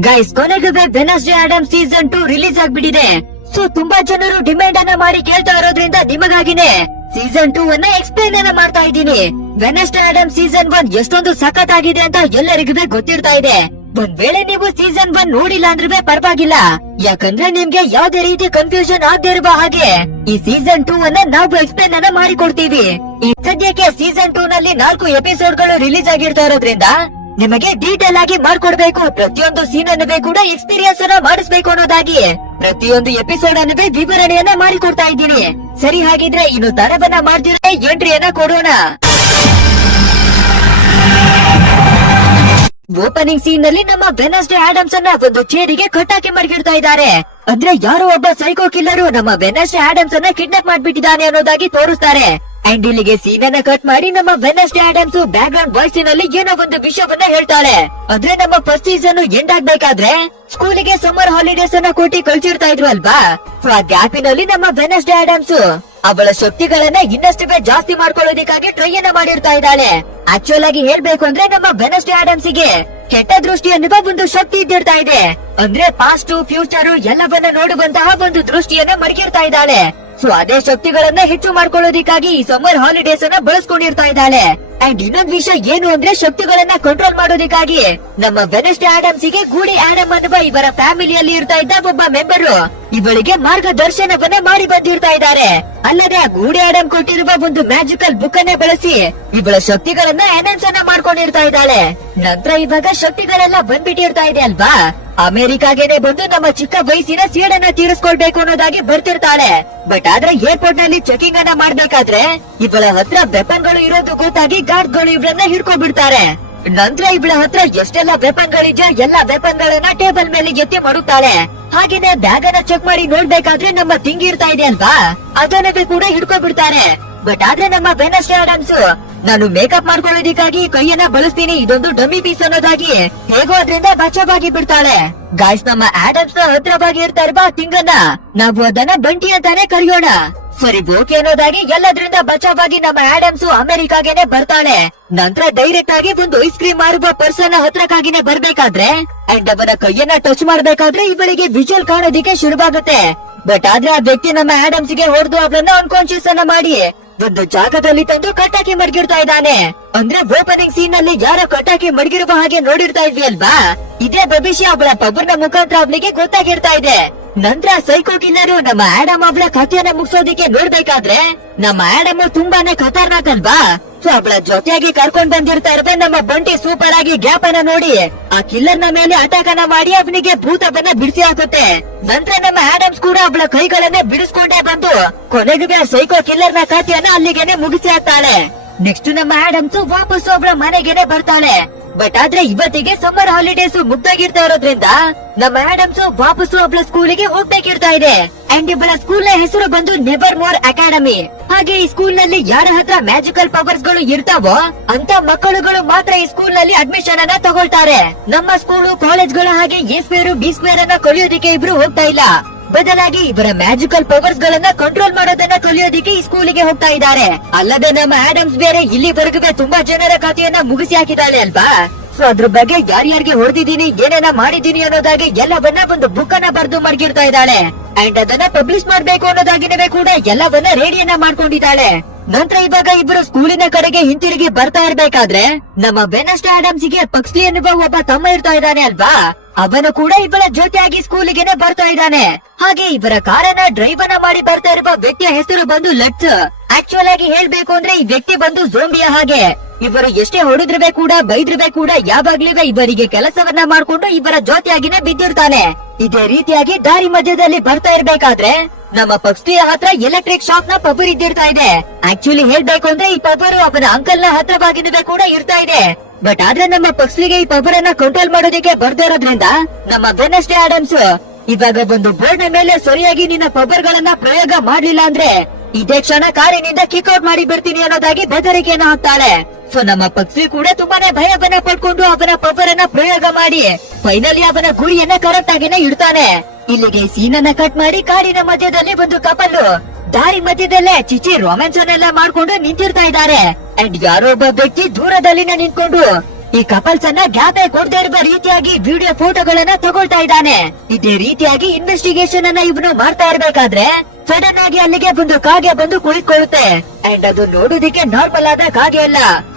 Guys ಕೊನೆಗೆ Wednesday Adam season two release ಆಗ್ಬಿಟ್ಟಿದೆ. So ತುಂಬಾ ಜನರು ಡಿಮ್ಯಾಂಡ್ ಅನ್ನ ಮಾಡಿ ಕೇಳ್ತಾ ಇರೋದ್ರಿಂದ ನಿಮಗಾಗಿನೇ ಸೀಸನ್ ಟೂ ಅನ್ನ ಎಕ್ಸ್ಪ್ಲೈನ್ ಅನ್ನ ಮಾಡ್ತಾ ಇದ್ದೀನಿ. ವೆನಸ್ಡೇ ಆಡಮ್ ಸೀಸನ್ ಒನ್ ಎಷ್ಟೊಂದು ಸಖತ್ ಆಗಿದೆ ಅಂತ ಎಲ್ಲರಿಗೂ ಗೊತ್ತಿರ್ತಾ ಇದೆ. ಒಂದ್ ವೇಳೆ ನೀವು ಸೀಸನ್ ಒನ್ ನೋಡಿಲ್ಲ ಅಂದ್ರೆ ಪರವಾಗಿಲ್ಲ. ಯಾಕಂದ್ರೆ ನಿಮ್ಗೆ ಯಾವ್ದೇ ರೀತಿ ಕನ್ಫ್ಯೂಷನ್ ಆಗದೆ ಇರುವ ಹಾಗೆ ಈ ಸೀಸನ್ ಟೂ ಅನ್ನ ನಾವು ಎಕ್ಸ್ಪ್ಲೈನ್ ಅನ್ನ ಮಾಡಿಕೊಡ್ತೀವಿ. ಈ ಸದ್ಯಕ್ಕೆ ಸೀಸನ್ ಟೂ ನಲ್ಲಿ ನಾಲ್ಕು ಎಪಿಸೋಡ್ಗಳು ರಿಲೀಸ್ ಆಗಿರ್ತಾ ಇರೋದ್ರಿಂದ ನಿಮಗೆ ಡೀಟೇಲ್ ಆಗಿ ಮಾಡ್ಕೊಡ್ಬೇಕು. ಪ್ರತಿಯೊಂದು ಸೀನ್ ಅನ್ನವೇ ಕೂಡ ಎಕ್ಸ್ಪೀರಿಯನ್ಸ್ ಅನ್ನ ಮಾಡಿಸ್ಬೇಕು ಅನ್ನೋದಾಗಿ ಪ್ರತಿಯೊಂದು ಎಪಿಸೋಡ್ ಅನ್ನವೇ ವಿವರಣೆಯನ್ನ ಮಾಡಿಕೊಡ್ತಾ ಇದ್ದೀನಿ. ಸರಿ ಹಾಗಿದ್ರೆ ಇನ್ನು ತರವನ್ನ ಮಾಡ್ತಿದ್ರೆ ಎಂಟ್ರಿಯನ್ನ ಕೊಡೋಣ. ಓಪನಿಂಗ್ ಸೀನ್ನಲ್ಲಿ ನಮ್ಮ ವೆನಸ್ಡೇ ಆಡಮ್ಸ್ ಅನ್ನ ಒಂದು ಚೇರಿಗೆ ಕಟ್ಟಾಕಿ ಮಡಗಿಡ್ತಾ ಇದ್ದಾರೆ. ಅಂದ್ರೆ ಯಾರೋ ಒಬ್ಬ ಸೈಕೋ ಕಿಲ್ಲರು ನಮ್ಮ ವೆನಸ್ಡೇ ಆಡಮ್ಸ್ ಅನ್ನ ಕಿಡ್ನಾಪ್ ಮಾಡ್ಬಿಟ್ಟಿದ್ದಾನೆ ಅನ್ನೋದಾಗಿ ತೋರಿಸ್ತಾರೆ. ಅಂಡ್ ಇಲ್ಲಿಗೆ ಸೀನ್ ಅನ್ನ ಕಟ್ ಮಾಡಿ ನಮ್ಮ ವೆನಸ್ಡೇ ಆಡಮ್ಸ್ ಬ್ಯಾಕ್ ಗ್ರೌಂಡ್ ವಾಯ್ಸ್ನಲ್ಲಿ ಏನೋ ಒಂದು ವಿಷಯವನ್ನ ಹೇಳ್ತಾಳೆ. ಅಂದ್ರೆ ನಮ್ಮ ಫಸ್ಟ್ ಸೀಸನ್ ಎಂಡ್ ಆಗ್ಬೇಕಾದ್ರೆ ಸ್ಕೂಲಿಗೆ ಸಮ್ಮರ್ ಹಾಲಿಡೇಸ್ ಅನ್ನ ಕೊಟ್ಟಿ ಕಳ್ಸಿರ್ತಾ ಇದ್ರು ಅಲ್ವಾ ಸೊ ಆ ಗ್ಯಾಪಿನಲ್ಲಿ ನಮ್ಮ ವೆನಸ್ಡೇ ಆಡಮ್ಸ್ ಅವಳ ಶಕ್ತಿಗಳನ್ನ ಇನ್ನಷ್ಟು ಜಾಸ್ತಿ ಮಾಡ್ಕೊಳ್ಳೋದಿಕ್ಕಾಗಿ ಟ್ರೈ ಅನ್ನ ಮಾಡಿರ್ತಾ ಇದ್ದಾಳೆ. ಆಕ್ಚುಲ್ ಆಗಿ ಹೇಳ್ಬೇಕು ಅಂದ್ರೆ ನಮ್ಮ ವೆನಸ್ಡೇ ಆಡಮ್ಸ್ಗೆ ಕೆಟ್ಟ ದೃಷ್ಟಿ ಅನ್ನುವ ಒಂದು ಶಕ್ತಿ ಇದ್ದಿರ್ತಾ ಇದೆ. ಅಂದ್ರೆ ಪಾಸ್ಟ್ ಫ್ಯೂಚರ್ ಎಲ್ಲವನ್ನ ನೋಡುವಂತಹ ಒಂದು ದೃಷ್ಟಿಯನ್ನ ಮಡಗಿರ್ತಾ ಇದ್ದಾಳೆ. ಸೊ ಅದೇ ಶಕ್ತಿಗಳನ್ನ ಹೆಚ್ಚು ಮಾಡ್ಕೊಳ್ಳೋದಿಕ್ಕಾಗಿ ಈ ಸಮ್ಮರ್ ಹಾಲಿಡೇಸ್ ಅನ್ನ ಬಳಸ್ಕೊಂಡಿರ್ತಾ ಇದ್ದಾಳೆ. ಅಂಡ್ ಇನ್ನೊಂದ್ ವಿಷಯ ಏನು ಅಂದ್ರೆ ಶಕ್ತಿಗಳನ್ನ ಕಂಟ್ರೋಲ್ ಮಾಡೋದಿಕ್ಕಾಗಿ. ನಮ್ಮ ವೆನಸ್ಡೇ ಆಡಮ್ಸ್ಗೆ ಗೂಡಿ ಆಡಮ್ ಅನ್ನುವ ಇವರ ಫ್ಯಾಮಿಲಿಯಲ್ಲಿ ಇರ್ತಾ ಇದ್ದ ಒಬ್ಬ ಮೆಂಬರ್ ಇವಳಿಗೆ ಮಾರ್ಗದರ್ಶನವನ್ನ ಮಾಡಿ ಬಂದಿರ್ತಾ ಇದ್ದಾರೆ. ಅಲ್ಲದೆ ಆ ಗೂಡಿ ಆಡಮ್ ಕೊಟ್ಟಿರುವ ಒಂದು ಮ್ಯಾಜಿಕಲ್ ಬುಕ್ ಅನ್ನೇ ಬಳಸಿ ಇವಳ ಶಕ್ತಿಗಳನ್ನ ಎನೌನ್ಸ್ ಅನ್ನ ಮಾಡ್ಕೊಂಡಿರ್ತಾ ಇದ್ದಾಳೆ. ನಂತರ ಇವಾಗ ಶಕ್ತಿಗಳೆಲ್ಲ ಬಂದ್ಬಿಟ್ಟಿರ್ತಾ ಇದೆ ಅಲ್ವಾ? ಅಮೆರಿಕಾಗೆನೆ ಬಂದು ನಮ್ಮ ಚಿಕ್ಕ ವಯಸ್ಸಿನ ಸೀಡನ್ನ ತೀರಿಸ್ಕೊಳ್ಬೇಕು ಅನ್ನೋದಾಗಿ ಬರ್ತಿರ್ತಾಳೆ. ಬಟ್ ಆದ್ರೆ ಏರ್ಪೋರ್ಟ್ನಲ್ಲಿ ಚೆಕಿಂಗ್ ಅನ್ನ ಮಾಡ್ಬೇಕಾದ್ರೆ ಇವಳ ಹತ್ರ ವೆಪನ್ಗಳು ಇರೋದು ಗೊತ್ತಾಗಿ ಗಾರ್ಡ್ಗಳು ಇವ್ರನ್ನ ಹಿಡ್ಕೊಂಡ್ಬಿಡ್ತಾರೆ. ನಂತರ ಇವಳ ಹತ್ರ ಎಷ್ಟೆಲ್ಲ ವೆಪನ್ ಗಳಿದ್ಯೋ ಎಲ್ಲ ವೆಪನ್ ಗಳನ್ನ ಟೇಬಲ್ ಮೇಲೆ ಎತ್ತಿ ಮಾಡುತ್ತಾಳೆ ಹಾಗೇನೆ ಬ್ಯಾಗ್ ಅನ್ನ ಚೆಕ್ ಮಾಡಿ ನೋಡ್ಬೇಕಾದ್ರೆ ನಮ್ಮ ತಿಂಗಿ ಇರ್ತಾ ಇದೆ ಅಲ್ವಾ? ಅದನ್ನ ಕೂಡ ಹಿಡ್ಕೊಂಡ್ಬಿಡ್ತಾರೆ. ಬಟ್ ಆದ್ರೆ ನಮ್ಮ ವೆನಸ್ಡೇ ಆಡಮ್ಸ್ ನಾನು ಮೇಕಪ್ ಮಾಡ್ಕೊಳ್ಳೋದಿಕ್ಕಾಗಿ ಕೈಯನ್ನ ಬಳಸ್ತೀನಿ. ಇದೊಂದು ಡಮ್ಮಿ ಪೀಸ್ ಅನ್ನೋದಾಗಿ ಹೇಗೋ ಅದ್ರಿಂದ ಬಚಾವಾಗಿ ಬಿಡ್ತಾಳೆ. ಗಾಯ್ಸ್ ನಮ್ಮ ಆಡಮ್ಸ್ನ ಹತ್ರವಾಗಿ ಇರ್ತಾ ಬಾ ತಿಂಗನ್ನ ನಾವು ಅದನ್ನ ಬಂಟಿ ಅಂತಾನೆ ಕರೆಯೋಣ. ಸರಿ, ಓಕೆ ಅನ್ನೋದಾಗಿ ಎಲ್ಲದ್ರಿಂದ ಬಚಾವಾಗಿ ನಮ್ಮ ಆಡಮ್ಸ್ ಅಮೆರಿಕಾಗೆನೆ ಬರ್ತಾಳೆ. ನಂತರ ಡೈರೆಕ್ಟ್ ಆಗಿ ಒಂದು ಐಸ್ ಕ್ರೀಮ್ ಮಾರುವ ಪರ್ಸನ್ ಹತ್ರಕ್ಕಾಗಿನೇ ಬರ್ಬೇಕಾದ್ರೆ ಅಂಡ್ ಅವನ ಕೈಯನ್ನ ಟಚ್ ಮಾಡ್ಬೇಕಾದ್ರೆ ಇವಳಿಗೆ ವಿಜುವಲ್ ಕಾಣೋದಿಕ್ಕೆ ಶುರುವಾಗುತ್ತೆ. ಬಟ್ ಆದ್ರೆ ಆ ವ್ಯಕ್ತಿ ನಮ್ಮ ಆಡಮ್ಸ್ಗೆ ಹೊಡೆದು ಅವಳನ್ನ ಅನ್ಕಾನ್ಶಿಯಸ್ ಅನ್ನ ಮಾಡಿ. ಒಂದು ಜಾಗದಲ್ಲಿ ತಂದು ಕಟ್ಟಾಕಿ ಮಡಗಿರ್ತಾ ಇದ್ದಾನೆ. ಅಂದ್ರೆ ಓಪನಿಂಗ್ ಸೀನ್ ಅಲ್ಲಿ ಯಾರೋ ಕಟ್ಟಾಕಿ ಮಡಗಿರುವ ಹಾಗೆ ನೋಡಿರ್ತಾ ಇದ್ವಿ ಅಲ್ವಾ? ಇದೇ ಭವಿಷ್ಯ ಅವಳ ಪಬ್ಬರ್ನ ಮುಖಾಂತರ ಅವನಿಗೆ ಗೊತ್ತಾಗಿರ್ತಾ ಇದೆ. ನಂತರ ಸೈಕೋ ಕಿಲ್ಲರು ನಮ್ಮ ಆಡಮ್ ಅವಳ ಕಥೆಯನ್ನ ಮುಗಿಸೋದಿಕ್ಕೆ ನೋಡ್ಬೇಕಾದ್ರೆ ನಮ್ಮ ಆಡಮ್ ತುಂಬಾನೇ ಖತರ್ನಾಕ್ ಅಲ್ವಾ? ಜೊತೆಯಾಗಿ ಕರ್ಕೊಂಡ್ ಬಂದಿರ್ತಾ ಇರೋದೇ ನಮ್ಮ ಬಂಟಿ ಸೂಪರ್ ಆಗಿ ಗ್ಯಾಪ್ ಅನ್ನ ನೋಡಿ. ಆ ಕಿಲ್ಲರ್ನ ಮೇಲೆ ಅಟ್ಯಾಕ್ ಅನ್ನ ಮಾಡಿ ಅವನಿಗೆ ಭೂತವನ್ನ ಬಿಡಿಸಿ ಹಾಕುತ್ತೆ. ನಂತರ ನಮ್ಮ ಆಡಮ್ಸ್ ಕೂಡ ಅವಳ ಕೈಗಳನ್ನೇ ಬಿಡಿಸ್ಕೊಂಡೇ ಬಂದು ಕೊನೆಗೆ ಸೈಕೋ ಕಿಲ್ಲರ್ನ ಕಥೆಯನ್ನ ಅಲ್ಲಿಗೆನೆ ಮುಗಿಸಿ ಹಾಕ್ತಾಳೆ. ನೆಕ್ಸ್ಟ್ ನಮ್ಮ ಆಡಮ್ಸ್ ವಾಪಸ್ ಒಬ್ಳ ಮನೆಗೆನೆ ಬರ್ತಾಳೆ. ಬಟ್ ಆದ್ರೆ ಇವತ್ತಿಗೆ ಸಮ್ಮರ್ ಹಾಲಿಡೇಸ್ ಮುಗ್ದಾಗಿರ್ತಾ ಇರೋದ್ರಿಂದ ನಮ್ಮ ಆಡಮ್ಸ್ ವಾಪಸ್ಸು ಒಬ್ಳ ಸ್ಕೂಲಿಗೆ ಹೋಗ್ಬೇಕಿರ್ತಾ ಇದೆ. ಅಂಡ್ ಇವಳ ಸ್ಕೂಲ್ನ ಹೆಸರು ಬಂದು ನೆವರ್ ಮೋರ್ ಅಕಾಡೆಮಿ ಹಾಗೆ ಈ ಸ್ಕೂಲ್ನಲ್ಲಿ ಯಾರ ಹತ್ರ ಮ್ಯಾಜಿಕಲ್ ಪವರ್ಸ್ಗಳು ಇರ್ತಾವೋ ಅಂತ ಮಕ್ಕಳುಗಳು ಮಾತ್ರ ಈ ಸ್ಕೂಲ್ನಲ್ಲಿ ಅಡ್ಮಿಷನ್ ಅನ್ನ ತಗೊಳ್ತಾರೆ. ನಮ್ಮ ಸ್ಕೂಲು ಕಾಲೇಜ್ಗಳ ಹಾಗೆ ಎ ಸ್ಕ್ವೇರ್ ಬಿ ಸ್ಕ್ವೇರ್ ಅನ್ನ ಕಲಿಯೋದಿಕ್ಕೆ ಇಬ್ರು ಹೋಗ್ತಾ ಇಲ್ಲ. ಬದಲಾಗಿ ಇವರ ಮ್ಯಾಜಿಕಲ್ ಪವರ್ಸ್ ಗಳನ್ನ ಕಂಟ್ರೋಲ್ ಮಾಡೋದನ್ನ ಕಲಿಯೋದಿಕ್ಕೆ ಈ ಸ್ಕೂಲಿಗೆ ಹೋಗ್ತಾ ಇದ್ದಾರೆ. ಅಲ್ಲದೆ ನಮ್ಮ ಆಡಮ್ಸ್ ಬೇರೆ ಇಲ್ಲಿವರೆಗೂ ತುಂಬಾ ಜನರ ಖಾತೆಯನ್ನ ಮುಗಿಸಿ ಹಾಕಿದ್ದಾಳೆ ಅಲ್ವಾ? ಸೊ ಅದ್ರ ಬಗ್ಗೆ ಯಾರ್ಯಾರಿಗೆ ಹೊಡೆದಿದ್ದೀನಿ, ಏನೇನ ಮಾಡಿದ್ದೀನಿ ಅನ್ನೋದಾಗಿ ಎಲ್ಲವನ್ನ ಒಂದು ಬುಕ್ ಅನ್ನ ಬರೆದು ಮಡಗಿರ್ತಾ ಇದ್ದಾಳೆ. ಅಂಡ್ ಅದನ್ನ ಪಬ್ಲಿಷ್ ಮಾಡ್ಬೇಕು ಅನ್ನೋದಾಗಿನವೇ ಕೂಡ ಎಲ್ಲವನ್ನ ರೇಡಿಯನ್ನ ಮಾಡ್ಕೊಂಡಿದ್ದಾಳೆ. ನಂತರ ಇವಾಗ ಇಬ್ರು ಸ್ಕೂಲಿನ ಕಡೆಗೆ ಹಿಂತಿರುಗಿ ಬರ್ತಾ ಇರ್ಬೇಕಾದ್ರೆ ನಮ್ಮ ವೆನಸ್ಟೇ ಆಡಮ್ಸ್ಗೆ ಪಕ್ಸ್ಲಿ ಎನ್ನುವ ಒಬ್ಬ ತಮ್ಮ ಇರ್ತಾ ಇದ್ದಾನೆ ಅಲ್ವಾ? ಅವನು ಕೂಡ ಇವಳ ಜೊತೆಯಾಗಿ ಸ್ಕೂಲಿಗೆನೆ ಬರ್ತಾ ಇದ್ದಾನೆ. ಹಾಗೆ ಇವರ ಕಾರನ್ನ ಡ್ರೈವ್ ಅನ್ನ ಮಾಡಿ ಬರ್ತಾ ಇರುವ ವ್ಯಕ್ತಿಯ ಹೆಸರು ಬಂದು ಲಟ್ಸ್. ಆಕ್ಚುಯಲ್ ಆಗಿ ಹೇಳ್ಬೇಕು ಅಂದ್ರೆ ಈ ವ್ಯಕ್ತಿ ಬಂದು ಜೋಂಬಿಯ ಹಾಗೆ. ಇವರು ಎಷ್ಟೇ ಹೊಡೆದ್ರವೆ ಕೂಡ, ಬೈದ್ರವೆ ಕೂಡ, ಯಾವಾಗ್ಲೂ ಇವರಿಗೆ ಕೆಲಸವನ್ನ ಮಾಡ್ಕೊಂಡು ಇವರ ಜೊತೆಯಾಗಿನೇ ಬಿದ್ದಿರ್ತಾನೆ. ಇದೇ ರೀತಿಯಾಗಿ ದಾರಿ ಮಧ್ಯದಲ್ಲಿ ಬರ್ತಾ ಇರ್ಬೇಕಾದ್ರೆ ನಮ್ಮ ಪಕ್ಷಿಯ ಹತ್ರ ಎಲೆಕ್ಟ್ರಿಕ್ ಶಾಪ್ನ ಪಬರ್ ಇದ್ದಿರ್ತಾ ಇದೆ. ಆಕ್ಚುಲಿ ಹೇಳ್ಬೇಕು ಅಂದ್ರೆ ಈ ಪಬರು ಅವನ ಅಂಕಲ್ನ ಹತ್ರವಾಗಿನವೇ ಕೂಡ ಇರ್ತಾ ಇದೆ. ಬಟ್ ಆದ್ರೆ ನಮ್ಮ ಪಕ್ಷಿಗೆ ಈ ಪವರ್ ಅನ್ನ ಕಂಟ್ರೋಲ್ ಮಾಡೋದಕ್ಕೆ ಬರ್ದೇ ಇರೋದ್ರಿಂದ ನಮ್ಮ ವೆನಸ್ಡೇ ಆಡಮ್ಸ್ ಇವಾಗ ಒಂದು ಬೋರ್ಡ್ ಮೇಲೆ ಸರಿಯಾಗಿ ನಿನ್ನ ಪವರ್ ಗಳನ್ನ ಪ್ರಯೋಗ ಮಾಡ್ಲಿಲ್ಲ ಅಂದ್ರೆ ಇದೇ ಕ್ಷಣ ಕಾರಿನಿಂದ ಕಿಕ್ಔಟ್ ಮಾಡಿ ಬಿಡ್ತೀನಿ ಅನ್ನೋದಾಗಿ ಬೆದರಿಕೆಯನ್ನು ಹಾಕ್ತಾಳೆ. ಸೊ ನಮ್ಮ ಪಕ್ಷಿ ಕೂಡ ತುಂಬಾನೇ ಭಯವನ್ನ ಪಡ್ಕೊಂಡು ಅವನ ಪವರ್ ಅನ್ನ ಪ್ರಯೋಗ ಮಾಡಿ ಫೈನಲಿ ಅವನ ಗುರಿಯನ್ನ ಕರೆಕ್ಟ್ ಆಗಿನೇ ಇಡ್ತಾನೆ. ಇಲ್ಲಿಗೆ ಸೀನನ್ನ ಕಟ್ ಮಾಡಿ ಕಾಡಿನ ಮಧ್ಯದಲ್ಲಿ ಒಂದು ಕಪಲ್ಲು. ದಾರಿ ಮಧ್ಯದಲ್ಲೇ ಚಿಚಿ ರೊಮ್ಯಾನ್ಸ್ ಅನ್ನೆಲ್ಲ ಮಾಡ್ಕೊಂಡು ನಿಂತಿರ್ತಾ ಇದ್ದಾರೆ. ಅಂಡ್ ಯಾರೋ ಒಬ್ಬ ವ್ಯಕ್ತಿ ದೂರದಲ್ಲಿನ ನಿಂತ್ಕೊಂಡು ಈ ಕಪಲ್ಸ್ ಅನ್ನ ಗ್ಯಾಪೆ ಕೊಡದೇ ಇರುವ ರೀತಿಯಾಗಿ ವಿಡಿಯೋ ಫೋಟೋಗಳನ್ನ ತಗೊಳ್ತಾ ಇದ್ದಾನೆ. ಇದೇ ರೀತಿಯಾಗಿ ಇನ್ವೆಸ್ಟಿಗೇಷನ್ ಅನ್ನ ಇವನು ಮಾಡ್ತಾ ಇರ್ಬೇಕಾದ್ರೆ ಸಡನ್ ಆಗಿ ಅಲ್ಲಿಗೆ ಒಂದು ಕಾಗೆ ಬಂದು ಕುಳಿತುಕೊಳ್ಳುತ್ತೆ. ಅಂಡ್ ಅದು ನೋಡೋದಿಕ್ಕೆ ನಾರ್ಮಲ್ ಆದ ಕಾಗೆ ಅಲ್ಲ.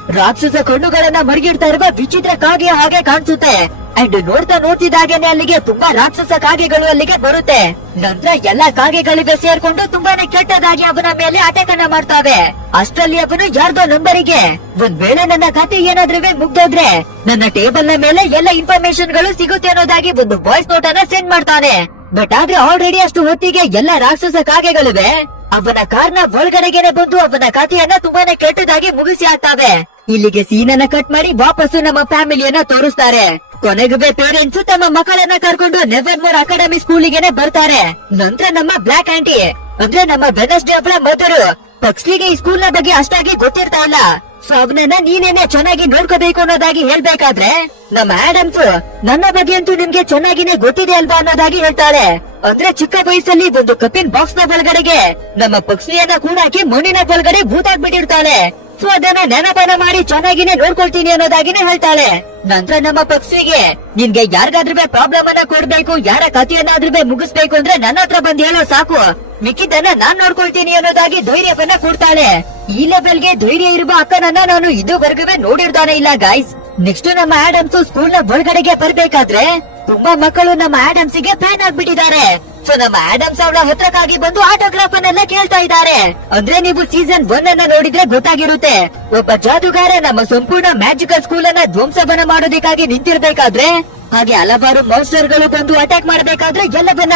ರಾಕ್ಷಸ ಕಣ್ಣುಗಳನ್ನ ಮರಗಿಡ್ತಾ ಇರುವ ವಿಚಿತ್ರ ಕಾಗೆ ಹಾಗೆ ಕಾಣಿಸುತ್ತೆ. ಅಂಡ್ ನೋಡ್ತಾ ನೋಡ್ತಿದಾಗೇನೆ ಅಲ್ಲಿಗೆ ತುಂಬಾ ರಾಕ್ಷಸ ಕಾಗೆಗಳು ಅಲ್ಲಿಗೆ ಬರುತ್ತೆ. ನಂತರ ಎಲ್ಲಾ ಕಾಗೆಗಳಿಗೆ ಸೇರ್ಕೊಂಡು ತುಂಬಾನೇ ಕೆಟ್ಟದಾಗಿ ಅವನ ಮೇಲೆ ಅಟ್ಯಾಕ್ ಅನ್ನ ಮಾಡ್ತಾವೆ. ಅಷ್ಟರಲ್ಲಿ ಅವನು ಯಾರ್ದೋ ನಂಬರಿಗೆ, ಒಂದ್ ವೇಳೆ ನನ್ನ ಖಾತೆ ಏನಾದ್ರೂ ಮುಗ್ದೋದ್ರೆ, ನನ್ನ ಟೇಬಲ್ನ ಮೇಲೆ ಎಲ್ಲ ಇನ್ಫಾರ್ಮೇಶನ್ಗಳು ಸಿಗುತ್ತೆ ಅನ್ನೋದಾಗಿ ಒಂದು ವಾಯ್ಸ್ ನೋಟ್ ಅನ್ನ ಸೆಂಡ್ ಮಾಡ್ತಾನೆ. ಬಟ್ ಆದ್ರೆ ಆಲ್ರೆಡಿ ಅಷ್ಟು ಹೊತ್ತಿಗೆ ಎಲ್ಲ ರಾಕ್ಷಸ ಕಾಗೆಗಳಿವೆ, ಅವನ ಕಾರ್ನ ಒಳಗಡೆಗೆನೆ ಬಂದು ಅವನ ಖಾತೆಯನ್ನ ತುಂಬಾನೇ ಕೆಟ್ಟದಾಗಿ ಮುಗಿಸಿ ಹಾಕ್ತಾವೆ. ಇಲ್ಲಿಗೆ ಸೀನನ್ನ ಕಟ್ ಮಾಡಿ ವಾಪಸ್ಸು ನಮ್ಮ ಫ್ಯಾಮಿಲಿಯನ್ನ ತೋರಿಸ್ತಾರೆ. ಕೊನೆಗೂ ಪೇರೆಂಟ್ಸ್ ತಮ್ಮ ಮಕ್ಕಳನ್ನ ಕರ್ಕೊಂಡು ನೆವರ್ ಮೋರ್ ಅಕಾಡೆಮಿ ಸ್ಕೂಲಿಗೆನೆ ಬರ್ತಾರೆ. ನಂತರ ನಮ್ಮ ಬ್ಲಾಕ್ ಆಂಟಿ ಅಂದ್ರೆ ನಮ್ಮ ವೆನಸ್ಡೇ ಅವಳ ಮದರು ಪಕ್ಷಿಗೆ ಈ ಸ್ಕೂಲ್ನ ಬಗ್ಗೆ ಅಷ್ಟಾಗಿ ಗೊತ್ತಿರ್ತಾ ಇಲ್ಲ. ಸೊ ಅವನನ್ನ ನೀನೇನೆ ಚೆನ್ನಾಗಿ ನೋಡ್ಕೋಬೇಕು ಅನ್ನೋದಾಗಿ ಹೇಳ್ಬೇಕಾದ್ರೆ, ನಮ್ಮ ಆಡಮ್ಸ್ ನನ್ನ ಬಗ್ಗೆ ಅಂತೂ ನಿಮ್ಗೆ ಚೆನ್ನಾಗಿನೇ ಗೊತ್ತಿದೆ ಅಲ್ವಾ ಅನ್ನೋದಾಗಿ ಹೇಳ್ತಾರೆ. ಅಂದ್ರೆ ಚಿಕ್ಕ ವಯಸ್ಸಲ್ಲಿ ಒಂದು ಕಪ್ಪಿನ ಬಾಕ್ಸ್ನ ಒಳಗಡೆಗೆ, ನಮ್ಮ ಪಕ್ಷಿಯನ್ನ ಕೂಡ ಹಾಕಿ ಮಣ್ಣಿನ ಒಳಗಡೆ ಭೂತಾಗ್ಬಿಟ್ಟಿರ್ತಾಳೆ ಸೊ ಅದನ್ನ ನೆನಪನ ಮಾಡಿ ಚೆನ್ನಾಗಿನೇ ನೋಡ್ಕೊಳ್ತೀನಿ ಅನ್ನೋದಾಗಿನೇ ಹೇಳ್ತಾಳೆ. ನಂತರ ನಮ್ಮ ಪಕ್ಷಿಗೆ, ನಿನ್ಗೆ ಯಾರಿಗಾದ್ರೂ ಪ್ರಾಬ್ಲಮ್ ಅನ್ನ ಕೊಡ್ಬೇಕು, ಯಾರ ಕಥೆಯನ್ನಾದ್ರೂ ಮುಗಿಸ್ಬೇಕು ಅಂದ್ರೆ ನನ್ನ ಹತ್ರ ಬಂದ್ ಹೇಳೋ ಸಾಕು. ಮಿಕ್ಕಿದ್ದನ್ನ ನಾನ್ ನೋಡ್ಕೊಳ್ತೀನಿ ಅನ್ನೋದಾಗಿ ಧೈರ್ಯವನ್ನ ಕೊಡ್ತಾಳೆ. ಈ ಲೆವೆಲ್ಗೆ ಧೈರ್ಯ ಇರುವ ಅಕ್ಕನನ್ನ ನಾನು ಇದುವರೆಗೂ ನೋಡಿರ್ತಾನೆ ಇಲ್ಲ ಗಾಯ್ಸ್ ನೆಕ್ಸ್ಟ್ ನಮ್ಮ ಆಡಮ್ಸ್ ಸ್ಕೂಲ್ನ ಒಳಗಡೆಗೆ ಬರ್ಬೇಕಾದ್ರೆ ತುಂಬಾ ಮಕ್ಕಳು ನಮ್ಮ ಆಡಮ್ಸ್ಗೆ ಫ್ಯಾನ್ ಆಗ್ಬಿಟ್ಟಿದ್ದಾರೆ. ಸೊ ನಮ್ಮ ಆಡಮ್ಸ್ ಅವಳ ಹತ್ರಕ್ಕಾಗಿ ಬಂದು ಆಟೋಗ್ರಾಫ್ ಅನ್ನೆಲ್ಲ ಕೇಳ್ತಾ ಇದ್ದಾರೆ. ಅಂದ್ರೆ ನೀವು ಸೀಸನ್ ಒನ್ ಅನ್ನ ನೋಡಿದ್ರೆ ಗೊತ್ತಾಗಿರುತ್ತೆ. ಒಬ್ಬ ಜಾದುಗಾರ ನಮ್ಮ ಸಂಪೂರ್ಣ ಮ್ಯಾಜಿಕಲ್ ಸ್ಕೂಲ್ ಅನ್ನ ಧ್ವಂಸವನ್ನ ಮಾಡೋದಕ್ಕಾಗಿ ನಿಂತಿರ್ಬೇಕಾದ್ರೆ ಹಾಗೆ ಹಲವಾರು ಮಾಸ್ಟರ್ಗಳು ಬಂದು ಅಟ್ಯಾಕ್ ಮಾಡಬೇಕಾದ್ರೆ ಎಲ್ಲವನ್ನ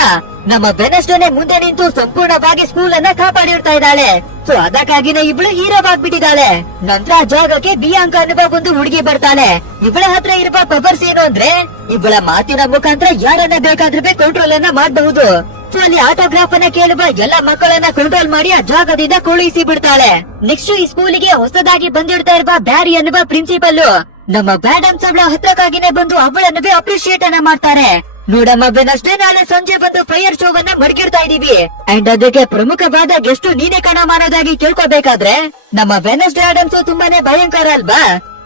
ನಮ್ಮ ಬೆನಸ್ಟೋನೆ ಮುಂದೆ ನಿಂತು ಸಂಪೂರ್ಣವಾಗಿ ಸ್ಕೂಲ್ ಅನ್ನ ಕಾಪಾಡಿರ್ತಾ ಇದ್ದಾಳೆ. ಸೊ ಅದಕ್ಕಾಗಿನೇ ಇಬ್ಳು ಹೀರೋ ಆಗ್ಬಿಟ್ಟಿದ್ದಾಳೆ. ನಂತರ ಜಾಗಕ್ಕೆ ಬಿಯಾಂಕ ಅನ್ನುವ ಒಂದು ಹುಡುಗಿ ಬರ್ತಾಳೆ. ಇವಳ ಹತ್ರ ಇರುವ ಪವರ್ಸ್ ಏನು ಅಂದ್ರೆ ಇವಳ ಮಾತಿನ ಮುಖಾಂತರ ಯಾರನ್ನ ಬೇಕಾದ್ರೂ ಕಂಟ್ರೋಲ್ ಅನ್ನ ಮಾಡಬಹುದು. ಸೊ ಅಲ್ಲಿ ಆಟೋಗ್ರಾಫ್ ಅನ್ನ ಕೇಳುವ ಎಲ್ಲ ಮಕ್ಕಳನ್ನ ಕಂಟ್ರೋಲ್ ಮಾಡಿ ಆ ಜಾಗದಿಂದ ಕಳುಹಿಸಿ ಬಿಡ್ತಾಳೆ. ನೆಕ್ಸ್ಟ್ ಈ ಸ್ಕೂಲಿಗೆ ಹೊಸದಾಗಿ ಬಂದಿಡ್ತಾ ಇರುವ ಬ್ಯಾರಿ ಅನ್ನುವ ಪ್ರಿನ್ಸಿಪಲ್ ನಮ್ಮ ಬ್ಯಾಡಮ್ಸ್ ಅವಳ ಹತ್ರಕ್ಕಾಗಿನೇ ಬಂದು ಅವಳನ್ನು ಅಪ್ರಿಶಿಯೇಟ್ ಅನ್ನ ಮಾಡ್ತಾರೆ. ನೋಡಮ್ಮ ಬೆನ್ನಷ್ಟೇ ನಾಳೆ ಸಂಜೆ ಬಂದು ಫೈರ್ ಶೋವನ್ನ ಮಡ್ಗಿರ್ತಾ ಇದೀವಿ. ಅಂಡ್ ಅದಕ್ಕೆ ಪ್ರಮುಖವಾದ ಗೆಸ್ಟ್ ನೀನೇ ಕಣ ಮಾಡೋದಾಗಿ ಕೇಳ್ಕೋಬೇಕಾದ್ರೆ, ನಮ್ಮ ವೆನಸ್ಡೇ ಆಡಮ್ಸ್ ತುಂಬಾನೇ ಭಯಂಕರ ಅಲ್ವಾ?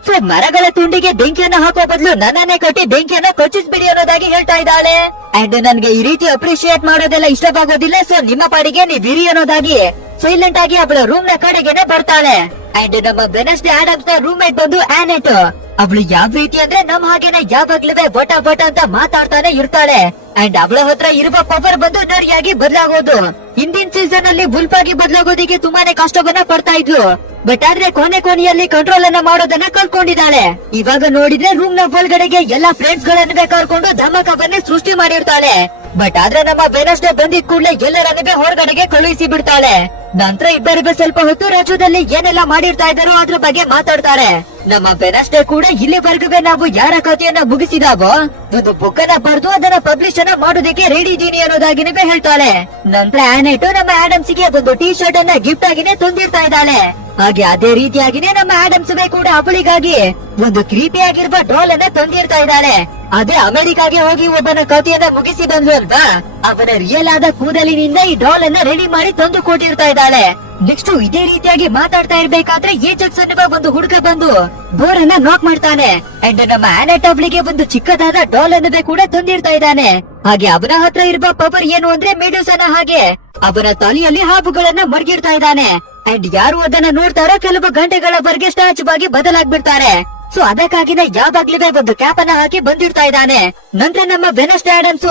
ಸೊ ಮರಗಳ ತುಂಡಿಗೆ ಬೆಂಕಿಯನ್ನ ಹಾಕೋ ಬದಲು ನನ್ನನ್ನೇ ಕಟ್ಟಿ ಬೆಂಕಿಯನ್ನ ಕೊಚ್ಚಿಸ್ಬಿಡಿ ಅನ್ನೋದಾಗಿ ಹೇಳ್ತಾ ಇದ್ದಾಳೆ. ಅಂಡ್ ನನ್ಗೆ ಈ ರೀತಿ ಅಪ್ರಿಶಿಯೇಟ್ ಮಾಡೋದೆಲ್ಲ ಇಷ್ಟವಾಗೋದಿಲ್ಲ ಸೊ ನಿಮ್ಮ ಪಾಡಿಗೆ ನೀವಿರಿ ಅನ್ನೋದಾಗಿ ಸೈಲೆಂಟ್ ಆಗಿ ಅವಳ ರೂಮ್ನ ಕಡೆಗೆನೆ ಬರ್ತಾಳೆ. ಅಂಡ್ ನಮ್ಮ ಬೆನಸ್ಡೇ ಆಡಮ್ಸ್ನ ರೂಮ್ ಮೇಟ್ ಬಂದು ಆನೆಟ್ ಅವಳು ಯಾವ ರೀತಿ ಅಂದ್ರೆ ನಮ್ ಹಾಗೇನೆ ಯಾವಾಗ್ಲೂ ಬಟ ಬಟ ಅಂತ ಮಾತಾಡ್ತಾನೆ ಇರ್ತಾಳೆ. ಅಂಡ್ ಅವಳ ಹತ್ರ ಇರುವ ಪವರ್ ಬಂದು ನರಿಯಾಗಿ ಬದಲಾಗೋದು. ಹಿಂದಿನ ಸೀಸನ್ ಅಲ್ಲಿ ಬುಲ್ಪಾಗಿ ಬದಲಾಗೋದಿಕ್ಕೆ ತುಂಬಾನೇ ಕಷ್ಟವನ್ನ ಪಡ್ತಾ ಇದ್ಲು. ಬಟ್ ಆದ್ರೆ ಕೊನೆ ಕೊನೆಯಲ್ಲಿ ಕಂಟ್ರೋಲ್ ಅನ್ನ ಮಾಡೋದನ್ನ ಕಲ್ಕೊಂಡಿದ್ದಾಳೆ ಇವಾಗ ನೋಡಿದ್ರೆ ರೂಮ್ನ ಒಳಗಡೆಗೆ ಎಲ್ಲಾ ಫ್ರೆಂಡ್ಸ್ ಗಳನ್ನ ಕರ್ಕೊಂಡು ಧಮಕವನ್ನೇ ಸೃಷ್ಟಿ ಮಾಡಿರ್ತಾಳೆ. ಬಟ್ ಆದ್ರೆ ನಮ್ಮ ವೆನಸ್ಡೇ ಬಂದಿದ್ ಕೂಡಲೇ ಎಲ್ಲರನ್ನೇ ಹೊರಗಡೆಗೆ ಕಳುಹಿಸಿ ಬಿಡ್ತಾಳೆ. ನಂತರ ಇಬ್ಬರಿಗೂ ಸ್ವಲ್ಪ ಹೊತ್ತು ರಾಜ್ಯದಲ್ಲಿ ಏನೆಲ್ಲ ಮಾಡಿರ್ತಾ ಇದ್ದಾರೋ ಅದ್ರ ಬಗ್ಗೆ ಮಾತಾಡ್ತಾರೆ. ನಮ್ಮ ವೆನಸ್ಡೇ ಕೂಡ ಇಲ್ಲಿವರೆಗೂ ನಾವು ಯಾರ ಕಥೆಯನ್ನ ಮುಗಿಸಿದಾವೋ? ಒಂದು ಬುಕ್ ಅನ್ನ ಬರೆದು ಅದನ್ನ ಪಬ್ಲಿಷ್ ಅನ್ನ ಮಾಡೋದಕ್ಕೆ ರೆಡಿ ಇದೀನಿ ಅನ್ನೋದಾಗಿ ಹೇಳ್ತಾಳೆ. ನಂತರ ಆನೆಟು ನಮ್ಮ ಆಡಮ್ಸ್ಗೆ ಒಂದು ಟಿ ಶರ್ಟ್ ಅನ್ನ ಗಿಫ್ಟ್ ಆಗಿನೇ ತಂದಿರ್ತಾ ಇದ್ದಾಳೆ. ಹಾಗೆ ಅದೇ ರೀತಿಯಾಗಿನೇ ನಮ್ಮ ಆಡಮ್ಸ್ ಕೂಡ ಅವಳಿಗಾಗಿ ಒಂದು ಕ್ರೀಪಿ ಆಗಿರುವ ಡಾಲ್ ಅನ್ನ ತಂದಿರ್ತಾ ಇದ್ದಾಳೆ. ಅದೇ ಅಮೆರಿಕಾಗೆ ಹೋಗಿ ಒಬ್ಬನ ಕಥೆಯನ್ನ ಮುಗಿಸಿ ಬಂದ್ರು ಅಂತ ಅವನ ರಿಯಲ್ ಆದ ಕೂದಲಿನಿಂದ ಈ ಡಾಲ್ ಅನ್ನ ರೆಡಿ ಮಾಡಿ ತಂದು ಕೊಟ್ಟಿರ್ತಾ ಇದ್ದಾಳೆ. ನೆಕ್ಸ್ಟ್ ಇದೇ ರೀತಿಯಾಗಿ ಮಾತಾಡ್ತಾ ಇರ್ಬೇಕಾದ್ರೆ ಏಜಕ್ಸ್ ಅನ್ನುವ ಒಂದು ಹುಡುಗ ಬಂದು ಡೋರ್ ಅನ್ನ ನಾಕ್ ಮಾಡ್ತಾನೆ. ಅಂಡ್ ನಮ್ಮ ಆನೆಟ್ ಅವಳಿಗೆ ಒಂದು ಚಿಕ್ಕದಾದ ಡಾಲ್ ಅನ್ನೋದೇ ಕೂಡ ತಂದಿರ್ತಾ ಇದ್ದಾನೆ. ಹಾಗೆ ಅವನ ಹತ್ರ ಇರುವ ಪವರ್ ಏನು ಅಂದ್ರೆ ಮೆಡೂಸನ ಹಾಗೆ. ಅವನ ತಲೆಯಲ್ಲಿ ಹಾಬುಗಳನ್ನ ಮರ್ಗಿರ್ತಾ ಇದ್ದಾನೆ. ಅಂಡ್ ಯಾರು ಅದನ್ನ ನೋಡ್ತಾರೋ ಕೆಲವು ಗಂಟೆಗಳವರೆಗೆ ಸ್ಟ್ಯಾಚು ಆಗಿ ಬದಲಾಗ್ಬಿಡ್ತಾರೆ. ಸೊ ಅದಕ್ಕಾಗಿನೇ ಯಾವಾಗ್ಲೂ ಒಂದು ಕ್ಯಾಪ್ ಅನ್ನ ಹಾಕಿ ಬಂದಿರ್ತಾ ಇದ್ದಾನೆ. ನಂತರ ನಮ್ಮ ವೆನಸ್ಟೇ ಆಡಮ್ಸ್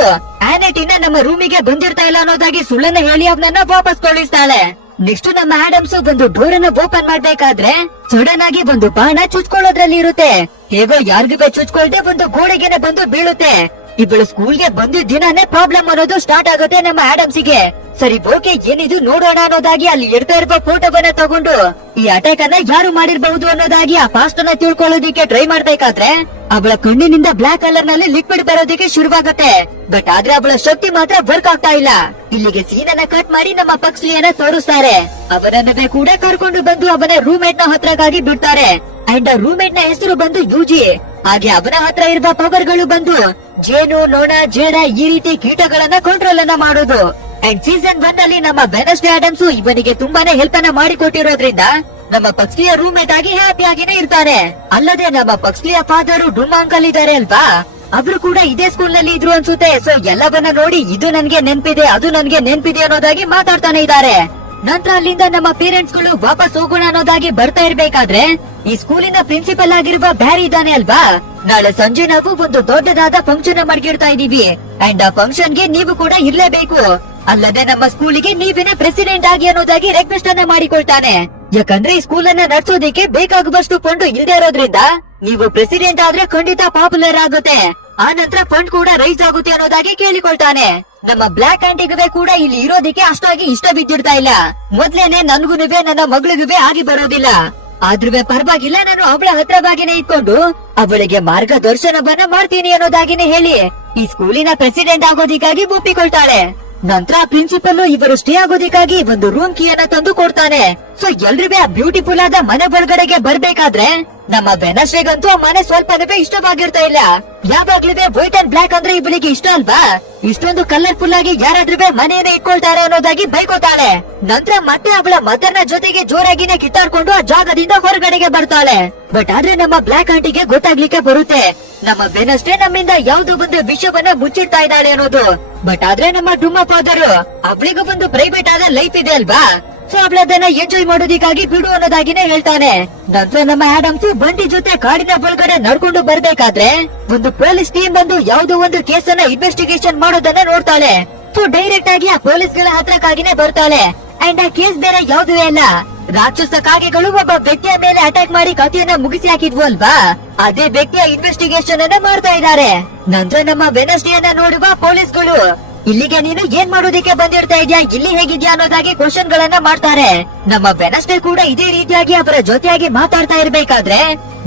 ಆನೆಟಿನ ನಮ್ಮ ರೂಮಿಗೆ ಬಂದಿರ್ತಾ ಇಲ್ಲ ಅನ್ನೋದಾಗಿ ಸುಳ್ಳನ್ನ ಹೇಳಿ ಅವನನ್ನ ವಾಪಸ್ ಕಳಿಸ್ತಾಳೆ ನೆಕ್ಸ್ಟ್ ನಮ್ಮ ಆಡಮ್ಸ್ ಒಂದು ಡೋರ್ ಅನ್ನ ಓಪನ್ ಮಾಡ್ಬೇಕಾದ್ರೆ ಸಡನ್ ಆಗಿ ಒಂದು ಬಾಣ ಚುಚ್ಕೊಳ್ಳೋದ್ರಲ್ಲಿ ಇರುತ್ತೆ. ಹೇಗೋ ಯಾರಿಗೂ ಚುಚ್ಕೊಳ್ದೆ ಒಂದು ಗೋಡೆಗೆನೆ ಬಂದು ಬೀಳುತ್ತೆ. ಇವಳು ಸ್ಕೂಲ್ಗೆ ಬಂದಿದ್ದ ದಿನಾನೇ ಪ್ರಾಬ್ಲಮ್ ಅನ್ನೋದು ಸ್ಟಾರ್ಟ್ ಆಗುತ್ತೆ ನಮ್ಮ ಆಡಮ್ಸಿಗೆ. ಸರಿ ಓಕೆ ಏನಿದು ನೋಡೋಣ ಅನ್ನೋದಾಗಿ ಅಲ್ಲಿ ಇರ್ತಾ ಇರುವ ಫೋಟೋವನ್ನ ತಗೊಂಡು ಈ ಅಟ್ಯಾಕ್ ಅನ್ನ ಯಾರು ಮಾಡಿರ್ಬಹುದು ಅನ್ನೋದಾಗಿ ಆ ಫಾಸ್ಟ್ ಅನ್ನ ತಿಳ್ಕೊಳ್ಳೋದಿಕ್ಕೆ ಟ್ರೈ ಮಾಡ್ಬೇಕಾದ್ರೆ ಅವಳ ಕಣ್ಣಿನಿಂದ ಬ್ಲಾಕ್ ಕಲರ್ನಲ್ಲಿ ಲಿಕ್ವಿಡ್ ಬರೋದಿಕ್ಕೆ ಶುರುವಾಗುತ್ತೆ. ಬಟ್ ಆದ್ರೆ ಅವಳ ಶಕ್ತಿ ಮಾತ್ರ ವರ್ಕ್ ಆಗ್ತಾ ಇಲ್ಲ. ಇಲ್ಲಿಗೆ ಸೀನನ್ನ ಕಟ್ ಮಾಡಿ ನಮ್ಮ ಪಕ್ಷಿಯನ್ನ ತೋರಿಸ್ತಾರೆ. ಅವನನ್ನೇ ಕೂಡ ಕರ್ಕೊಂಡು ಬಂದು ಅವನ ರೂಮೇಟ್ನ ಹತ್ರಕ್ಕಾಗಿ ಬಿಡ್ತಾರೆ. ಅಂಡ್ ರೂಮೇಟ್ನ ಹೆಸರು ಬಂದು ಯೂಜಿ. ಹಾಗೆ ಅವನ ಹತ್ರ ಇರುವ ಪವರ್ಗಳು ಬಂದು ಜೇನು, ನೋಣ, ಜೇಡ ಈ ರೀತಿ ಕೀಟಗಳನ್ನ ಕಂಟ್ರೋಲ್ ಅನ್ನ ಮಾಡೋದು. ಅಂಡ್ ಸೀಸನ್ ಒನ್ ಅಲ್ಲಿ ನಮ್ಮ ವೆನಸ್ಡೇ ಆಡಮ್ಸ್ ಇವನಿಗೆ ತುಂಬಾನೇ ಹೆಲ್ಪ್ ಅನ್ನ ಮಾಡಿಕೊಟ್ಟಿರೋದ್ರಿಂದ ನಮ್ಮ ಪಕ್ಷಿಯ ರೂಮ್ಮೇಟ್ ಆಗಿ ಹ್ಯಾಪಿ ಆಗಿನೇ ಇರ್ತಾರೆ ಅಲ್ಲದೆ ನಮ್ಮ ಪಕ್ಷಿಯ ಫಾದರ್ ಡುಮ್ಮ ಅಂಕಲ್ ಇದಾರೆ ಅಲ್ವಾ? ಅವರು ಕೂಡ ಇದೇ ಸ್ಕೂಲ್ನಲ್ಲಿ ಇದ್ರು ಅನ್ಸುತ್ತೆ. ಸೊ ಎಲ್ಲವನ್ನ ನೋಡಿ ಇದು ನನ್ಗೆ ನೆನ್ಪಿದೆ, ಅದು ನನ್ಗೆ ನೆನ್ಪಿದೆ ಅನ್ನೋದಾಗಿ ಮಾತಾಡ್ತಾನೆ ಇದ್ದಾರೆ ನಂತರ ಅಲ್ಲಿಂದ ನಮ್ಮ ಪೇರೆಂಟ್ಸ್ಗಳು ವಾಪಸ್ ಹೋಗೋಣ ಅನ್ನೋದಾಗಿ ಬರ್ತಾ ಇರ್ಬೇಕಾದ್ರೆ ಈ ಸ್ಕೂಲಿನ ಪ್ರಿನ್ಸಿಪಲ್ ಆಗಿರುವ ಬ್ಯಾರಿ ಇದ್ದಾನೆ ಅಲ್ವಾ? ನಾಳೆ ಸಂಜೆ ನಾವು ಒಂದು ದೊಡ್ಡದಾದ ಫಂಕ್ಷನ್ ಮಾಡ್ಕಿಡ್ತಾ ಇದೀವಿ ಅಂಡ್ ಆ ಫಂಕ್ಷನ್ಗೆ ನೀವು ಕೂಡ ಇರ್ಲೇಬೇಕು. ಅಲ್ಲದೆ ನಮ್ಮ ಸ್ಕೂಲಿಗೆ ನೀವಿನ ಪ್ರೆಸಿಡೆಂಟ್ ಆಗಿ ಅನ್ನೋದಾಗಿ ರಿಕ್ವೆಸ್ಟ್ ಅನ್ನ ಮಾಡಿಕೊಳ್ತಾನೆ. ಯಾಕಂದ್ರೆ ಈ ಸ್ಕೂಲ್ ಅನ್ನ ನಡ್ಸೋದಿಕ್ಕೆ ಬೇಕಾಗುವಷ್ಟು ಫಂಡ್ ಇಲ್ದೇ ಇರೋದ್ರಿಂದ ನೀವು ಪ್ರೆಸಿಡೆಂಟ್ ಆದ್ರೆ ಖಂಡಿತ ಪಾಪ್ಯುಲರ್ ಆಗುತ್ತೆ. ಆ ನಂತರ ಫಂಡ್ ಕೂಡ ರೈಸ್ ಆಗುತ್ತೆ ಅನ್ನೋದಾಗಿ ಕೇಳಿಕೊಳ್ತಾನೆ. ನಮ್ಮ ಬ್ಲಾಕ್ ಆಂಟಿಗುವೆ ಕೂಡ ಇಲ್ಲಿ ಇರೋದಿಕ್ಕೆ ಅಷ್ಟಾಗಿ ಇಷ್ಟ ಬಿದ್ದಿರ್ತಾ ಇಲ್ಲ. ಮೊದ್ಲೇನೆ ನನ್ಗುನುವೆ, ನನ್ನ ಮಗಳಿಗುವೆ ಆಗಿ ಬರೋದಿಲ್ಲ. ಆದ್ರೂ ಪರವಾಗಿಲ್ಲ, ನಾನು ಅವಳ ಹತ್ರವಾಗಿನೇ ಇಟ್ಕೊಂಡು ಅವಳಿಗೆ ಮಾರ್ಗದರ್ಶನವನ್ನ ಮಾಡ್ತೀನಿ ಅನ್ನೋದಾಗಿನೇ ಹೇಳಿ ಈ ಸ್ಕೂಲಿನ ಪ್ರೆಸಿಡೆಂಟ್ ಆಗೋದಿಕ್ಕಾಗಿ ಒಪ್ಪಿಕೊಳ್ತಾಳೆ. ನಂತರ ಪ್ರಿನ್ಸಿಪಲ್ ಇವರು ಸ್ಟೇ ಆಗೋದಿಕ್ಕಾಗಿ ಒಂದು ರೂಮ್ ಕೀಯನ್ನ ತಂದು ಕೊಡ್ತಾನೆ. ಸೊ ಎಲ್ರಿಗೂ ಆ ಬ್ಯೂಟಿಫುಲ್ ಆದ ಮನೆ ಒಳಗಡೆಗೆ ಬರ್ಬೇಕಾದ್ರೆ ನಮ್ಮ ಬೆನಶ್ರೀಗಂತೂ ಆ ಮನೆ ಸ್ವಲ್ಪನೂ ಇಷ್ಟವಾಗಿರ್ತಾ ಇಲ್ಲ. ಯಾವಾಗ್ಲಿದೆ ವೈಟ್ ಅಂಡ್ ಬ್ಲಾಕ್ ಅಂದ್ರೆ ಇವಳಿಗೆ ಇಷ್ಟ ಅಲ್ವಾ? ಇಷ್ಟೊಂದು ಕಲರ್ಫುಲ್ ಆಗಿ ಯಾರಾದ್ರೂ ಮನೆಯನ್ನ ಇಟ್ಕೊಳ್ತಾರೆ ಅನ್ನೋದಾಗಿ ಬೈಕೋತಾಳೆ. ನಂತರ ಮತ್ತೆ ಅವಳ ಮದರ್ನ ಜೊತೆಗೆ ಜೋರಾಗಿನೇ ಕಿತ್ತಾಡ್ಕೊಂಡು ಆ ಜಾಗದಿಂದ ಹೊರಗಡೆಗೆ ಬರ್ತಾಳೆ. ಬಟ್ ಆದ್ರೆ ನಮ್ಮ ಬ್ಲಾಕ್ ಆಂಟಿಗೆ ಗೊತ್ತಾಗ್ಲಿಕ್ಕೆ ಬರುತ್ತೆ. ನಮ್ಮ ಬೆನಷ್ಟೇ ನಮ್ಮಿಂದ ಯಾವ್ದು ಒಂದು ವಿಷಯವನ್ನ ಮುಚ್ಚಿಡ್ತಾ ಇದ್ದಾಳೆ ಅನ್ನೋದು. ಬಟ್ ಆದ್ರೆ ನಮ್ಮ ಡುಮ್ಮ ಫಾದರ್ ಅವಳಿಗೂ ಒಂದು ಪ್ರೈವೇಟ್ ಆದ ಲೈಫ್ ಇದೆ ಅಲ್ವಾ? ಅವಳದನ್ನ ಎಂಜಾಯ್ ಮಾಡೋದಿಕ್ಕಾಗಿ ಬಿಡು ಅನ್ನೋದಾಗಿನೇ ಹೇಳ್ತಾನೆ. ನಂತರ ನಮ್ಮ ಆಡಮ್ಸ್ ಬಂಡಿ ಜೊತೆ ಕಾಡಿನ ಒಳಗಡೆ ನಡ್ಕೊಂಡು ಬರ್ಬೇಕಾದ್ರೆ ಒಂದು ಪೊಲೀಸ್ ಟೀಮ್ ಬಂದು ಯಾವ್ದೋ ಒಂದು ಕೇಸನ್ನ ಇನ್ವೆಸ್ಟಿಗೇಷನ್ ಮಾಡೋದನ್ನ ನೋಡ್ತಾಳೆ. ಸೊ ಡೈರೆಕ್ಟ್ ಆಗಿ ಆ ಪೊಲೀಸ್ಗಳ ಹತ್ರಕ್ಕಾಗಿನೇ ಬರ್ತಾಳೆ. ಅಂಡ್ ಆ ಕೇಸ್ ಬೇರೆ ಯಾವ್ದುವೇ ಅಲ್ಲ ರಾಕ್ಷಸ ಕಾಗೆಗಳು ಒಬ್ಬ ವ್ಯಕ್ತಿಯ ಮೇಲೆ ಅಟ್ಯಾಕ್ ಮಾಡಿ ಕಥೆಯನ್ನ ಮುಗಿಸಿ ಹಾಕಿದ್ವು ಅಲ್ವಾ? ಅದೇ ವ್ಯಕ್ತಿಯ ಇನ್ವೆಸ್ಟಿಗೇಷನ್ ಅನ್ನ ಮಾಡ್ತಾ ಇದ್ದಾರೆ. ನಂತರ ನಮ್ಮ ವೆನಸ್ಡಿಯನ್ನ ನೋಡುವ ಪೊಲೀಸ್ಗಳು. ಇಲ್ಲಿಗೆ ನೀನು ಏನ್ ಮಾಡೋದಕ್ಕೆ ಬಂದಿರ್ತಾ ಇದ್ಯಾ? ಇಲ್ಲಿ ಹೇಗಿದ್ಯಾ ಅನ್ನೋದಾಗಿ ಕ್ವಶನ್ ಗಳನ್ನ ಮಾಡ್ತಾರೆ. ನಮ್ಮ ವೆನಸ್ಡೇ ಕೂಡ ಇದೇ ರೀತಿಯಾಗಿ ಅವರ ಜೊತೆಯಾಗಿ ಮಾತಾಡ್ತಾ ಇರ್ಬೇಕಾದ್ರೆ,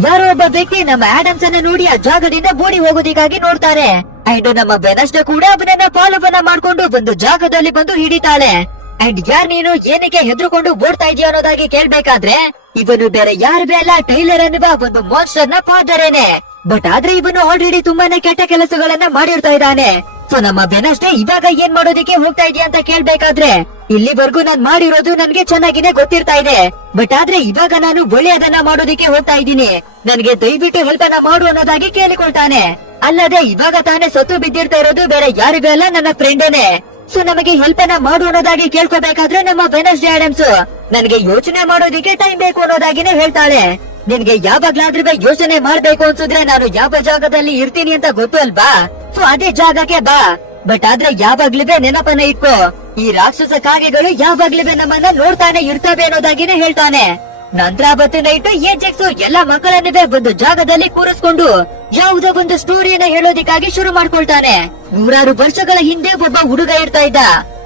ಯಾರೋ ಒಬ್ಬ ವ್ಯಕ್ತಿ ನಮ್ಮ ಆಡಮ್ಸ್ ಅನ್ನ ನೋಡಿ ಆ ಜಾಗದಿಂದ ಬೋಡಿ ಹೋಗೋದಿಕ್ಕಾಗಿ ನೋಡ್ತಾರೆ. ಅಂಡ್ ನಮ್ಮ ವೆನಸ್ಡೇ ಕೂಡ ಅವನನ್ನ ಫಾಲೋವನ್ನ ಮಾಡ್ಕೊಂಡು ಒಂದು ಜಾಗದಲ್ಲಿ ಬಂದು ಹಿಡಿತಾಳೆ. ಅಂಡ್ ಯಾರ್ ನೀನು ಏನಕ್ಕೆ ಹೆದರ್ಕೊಂಡು ಓಡ್ತಾ ಇದೀಯ ಅನ್ನೋದಾಗಿ ಕೇಳ್ಬೇಕಾದ್ರೆ, ಇವನು ಬೇರೆ ಯಾರು ಅಲ್ಲ ಟೈಲರ್ ಅನ್ನುವ ಒಂದು ಮಾನ್ಸ್ಟರ್ನ ಫಾದರೇನೆ ಬಟ್ ಆದ್ರೆ ಇವನು ಆಲ್ರೆಡಿ ತುಂಬಾನೇ ಕೆಟ್ಟ ಕೆಲಸಗಳನ್ನ ಮಾಡಿರ್ತಾ ಇದ್ದಾನೆ. ಸೊ, ನಮ್ಮ ಬೆನಷ್ಟೇ ಇವಾಗ ಏನ್ ಮಾಡೋದಕ್ಕೆ ಹೋಗ್ತಾ ಇದೆಯಾ ಅಂತ ಕೇಳ್ಬೇಕಾದ್ರೆ, ಇಲ್ಲಿವರೆಗೂ ನಾನ್ ಮಾಡಿರೋದು ನನ್ಗೆ ಚೆನ್ನಾಗಿನೇ ಗೊತ್ತಿರ್ತಾ ಇದೆ. ಬಟ್ ಆದ್ರೆ ಇವಾಗ ನಾನು ಒಳ್ಳೆಯದನ್ನ ಮಾಡೋದಕ್ಕೆ ಹೋಗ್ತಾ ಇದ್ದೀನಿ. ನನ್ಗೆ ದಯವಿಟ್ಟು ಹೆಲ್ಪ್ ಅನ್ನ ಮಾಡು ಅನ್ನೋದಾಗಿ ಕೇಳಿಕೊಳ್ತಾನೆ. ಅಲ್ಲದೆ ಇವಾಗ ತಾನೇ ಸತ್ತು ಬಿದ್ದಿರ್ತಾ ಇರೋದು ಬೇರೆ ಯಾರಿಗೂ ಅಲ್ಲ, ನನ್ನ ಫ್ರೆಂಡೇನೆ ಸೊ, ನಮಗೆ ಹೆಲ್ಪ್ ಅನ್ನ ಮಾಡು ಅನ್ನೋದಾಗಿ ಕೇಳ್ಕೋಬೇಕಾದ್ರೆ ನಮ್ಮ ವೆನಸ್ಡೇ ಆಡಮ್ಸ್ ನನಗೆ ಯೋಚನೆ ಮಾಡೋದಿಕ್ಕೆ ಟೈಮ್ ಬೇಕು ಅನ್ನೋದಾಗಿನೇ ಹೇಳ್ತಾಳೆ. ನಿನ್ಗೆ ಯಾವಾಗ್ಲಾದ್ರೂ ಯೋಚನೆ ಮಾಡ್ಬೇಕು ಅನ್ಸುದ್ರೆ ನಾನು ಯಾವ ಜಾಗದಲ್ಲಿ ಇರ್ತೀನಿ ಅಂತ ಗೊತ್ತು ಅಲ್ವಾ? ಸೊ, ಅದೇ ಜಾಗಕ್ಕೆ ಬಾ. ಬಟ್ ಆದ್ರೆ ಯಾವಾಗ್ಲೂ ನೆನಪನ್ನ ಇಟ್ಕೋ. ಈ ರಾಕ್ಷಸ ಕಾಗೆಗಳು ಯಾವಾಗ್ಲೂ ನಮ್ಮನ್ನ ನೋಡ್ತಾನೆ ಇರ್ತವೆ ಅನ್ನೋದಾಗಿನೇ ಹೇಳ್ತಾನೆ. ನಂತರ ಅವತ್ತು ನೈಟ್ ಏಜೆಕ್ಸು ಎಲ್ಲಾ ಮಕ್ಕಳನ್ನೇ ಒಂದು ಜಾಗದಲ್ಲಿ ಕೂರಿಸ್ಕೊಂಡು ಯಾವುದೋ ಒಂದು ಸ್ಟೋರಿಯನ್ನ ಹೇಳೋದಿಕ್ಕಾಗಿ ಶುರು ಮಾಡ್ಕೊಳ್ತಾನೆ. ನೂರಾರು ವರ್ಷಗಳ ಹಿಂದೆ ಒಬ್ಬ ಹುಡುಗ ಇರ್ತಾ ಇದ್ದ.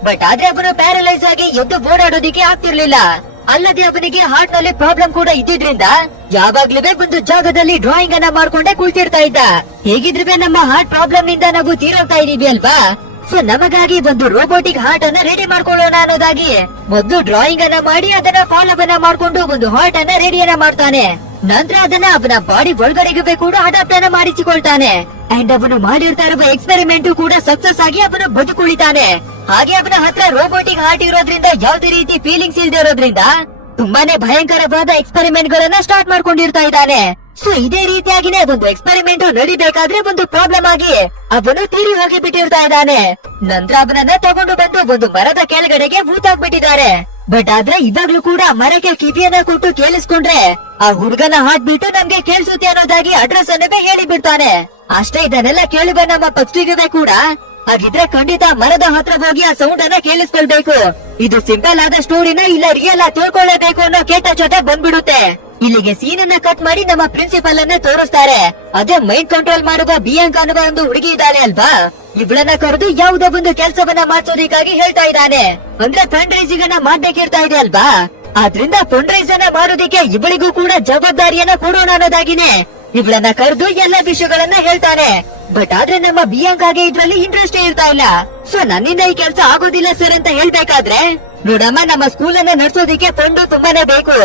ಬಟ್ ಆದ್ರೆ ಅವನು ಪ್ಯಾರಲೈಸ್ ಆಗಿ ಎದ್ದು ಓಡಾಡೋದಿಕ್ಕೆ ಆಗ್ತಿರ್ಲಿಲ್ಲ. ಅಲ್ಲದೆ ಅವನಿಗೆ ಹಾರ್ಟ್ನಲ್ಲಿ ಪ್ರಾಬ್ಲಮ್ ಕೂಡ ಇದ್ದಿದ್ರಿಂದ ಯಾವಾಗ್ಲೂ ಒಂದು ಜಾಗದಲ್ಲಿ ಡ್ರಾಯಿಂಗ್ ಅನ್ನ ಮಾಡ್ಕೊಂಡೇ ಕುಳ್ತಿರ್ತಾ ಇದ್ದ. ಹೇಗಿದ್ರೆ ನಮ್ಮ ಹಾರ್ಟ್ ಪ್ರಾಬ್ಲಮ್ನಿಂದ ನಾವು ತೀರೋಗ್ತಾ ಇದೀವಿ ಅಲ್ವಾ? ಸೊ ನಮಗಾಗಿ ಒಂದು ರೋಬೋಟಿಕ್ ಹಾರ್ಟ್ ಅನ್ನ ರೆಡಿ ಮಾಡ್ಕೊಳ್ಳೋಣ ಅನ್ನೋದಾಗಿ ಮೊದಲು ಡ್ರಾಯಿಂಗ್ ಅನ್ನ ಮಾಡಿ ಅದನ್ನ ಫಾಲೋ ಅನ್ನ ಮಾಡ್ಕೊಂಡು ಒಂದು ಹಾರ್ಟ್ ಅನ್ನ ರೆಡಿ ಅನ್ನ ಮಾಡ್ತಾನೆ. ನಂತರ ಅದನ್ನ ಅವನ ಬಾಡಿ ಒಳಗಡೆಗೆ ಕೂಡ ಅಡಾಪ್ಟ್ ಅನ್ನ ಮಾಡಿಸಿಕೊಳ್ತಾನೆ. ಅಂಡ್ ಅವನು ಮಾಡಿರ್ತಾ ಇರುವ ಎಕ್ಸ್ಪೆರಿಮೆಂಟ್ ಕೂಡ ಸಕ್ಸಸ್ ಆಗಿ ಅವನು ಬದುಕುಳಿತಾನೆ. ಹಾಗೆ ಅವನ ಹತ್ರ ರೋಬೋಟಿಕ್ ಹಾರ್ಟ್ ಇರೋದ್ರಿಂದ ಯಾವುದೇ ರೀತಿ ಫೀಲಿಂಗ್ಸ್ ಇಲ್ದೇ ಇರೋದ್ರಿಂದ ತುಂಬಾನೇ ಭಯಂಕರವಾದ ಎಕ್ಸ್ಪೆರಿಮೆಂಟ್ ಗಳನ್ನ ಸ್ಟಾರ್ಟ್ ಮಾಡ್ಕೊಂಡಿರ್ತಾ ಇದ್ದಾನೆ. ಸೊ ಇದೇ ರೀತಿಯಾಗಿನೇ ಒಂದು ಎಕ್ಸ್ಪೆರಿಮೆಂಟ್ ನಡಿಬೇಕಾದ್ರೆ ಒಂದು ಪ್ರಾಬ್ಲಮ್ ಆಗಿ ಅವನು ತೀರಿ ಹೋಗಿ ಬಿಟ್ಟಿರ್ತಾ ಇದ್ದಾನೆ. ನಂತರ ಅವನನ್ನ ತಗೊಂಡು ಬಂದು ಒಂದು ಮರದ ಕೆಳಗಡೆಗೆ ಭೂತಾಗ್ಬಿಟ್ಟಿದ್ದಾರೆ ಬಟ್ ಆದ್ರೆ ಇವಾಗ್ಲೂ ಕೂಡ ಮರಕ್ಕೆ ಕಿವಿಯನ್ನ ಕೊಟ್ಟು ಕೇಳಿಸ್ಕೊಂಡ್ರೆ ಆ ಹುಡುಗನ ಹಾಟ್ ಬಿಟ್ಟು ನಮ್ಗೆ ಕೇಳಿಸುತ್ತೆ ಅನ್ನೋದಾಗಿ ಅಡ್ರೆಸ್ ಅನ್ನೇ ಹೇಳಿ ಬಿಡ್ತಾನೆ ಅಷ್ಟೇ ಇದನ್ನೆಲ್ಲ ಕೇಳುವ ನಮ್ಮ ಪಕ್ಷಿಗೆ ಕೂಡ. ಹಾಗಿದ್ರೆ ಖಂಡಿತ ಮರದ ಹತ್ರ ಹೋಗಿ ಆ ಸೌಂಡ್ ಅನ್ನ ಕೇಳಿಸ್ಕೊಳ್ಬೇಕು. ಇದು ಸಿಂಪಲ್ ಆದ ಸ್ಟೋರಿನ ಇಲ್ಲ ರಿಯಲ್ ಆಗಿ ತಿಳ್ಕೊಳ್ಳಬೇಕು ಅನ್ನೋ ಕೇಟ ಜೊತೆ ಬಂದ್ಬಿಡುತ್ತೆ. ಇಲ್ಲಿಗೆ ಸೀನ್ ಅನ್ನ ಕಟ್ ಮಾಡಿ ನಮ್ಮ ಪ್ರಿನ್ಸಿಪಲ್ ಅನ್ನ ತೋರಿಸ್ತಾರೆ. ಅದೇ ಮೈಂಡ್ ಕಂಟ್ರೋಲ್ ಮಾಡುವ ಬಿಯಾಂಕ ಅನ್ನುವ ಒಂದು ಹುಡುಗಿ ಇದ್ದಾನೆ ಅಲ್ವಾ? ಇವಳನ್ನ ಕರೆದು ಯಾವುದೋ ಒಂದು ಕೆಲಸವನ್ನ ಮಾಡಿಸೋದಕ್ಕಾಗಿ ಹೇಳ್ತಾ ಇದ್ದಾನೆ. ಅಂದ್ರೆ ಫಂಡ್ ರೈಸಿಂಗ್ ಅನ್ನ ಮಾಡ್ಬೇಕಿರ್ತಾ ಇದೆ ಅಲ್ವಾ? ಆದ್ರಿಂದ ಫಂಡ್ ರೈಸ್ ಅನ್ನ ಮಾಡೋದಿಕ್ಕೆ ಇವಳಿಗೂ ಕೂಡ ಜವಾಬ್ದಾರಿಯನ್ನ ಕೊಡೋಣ ಅನ್ನೋದಾಗಿನೇ ಇವಳನ್ನ ಕರೆದು ಎಲ್ಲ ವಿಷಯಗಳನ್ನ ಹೇಳ್ತಾನೆ. ಬಟ್ ಆದ್ರೆ ನಮ್ಮ ಬಿಯಾಂಕಾಗೆ ಇದ್ರಲ್ಲಿ ಇಂಟ್ರೆಸ್ಟ್ ಇರ್ತಾ ಇಲ್ಲ. ಸೊ ನನ್ನಿಂದ ಈ ಕೆಲಸ ಆಗೋದಿಲ್ಲ ಸರ್ ಅಂತ ಹೇಳ್ಬೇಕಾದ್ರೆ, ನೋಡಮ್ಮ, ನಮ್ಮ ಸ್ಕೂಲ್ ಅನ್ನ ನಡ್ಸೋದಿಕ್ಕೆ ಫಂಡು ತುಂಬಾನೇ ಬೇಕು.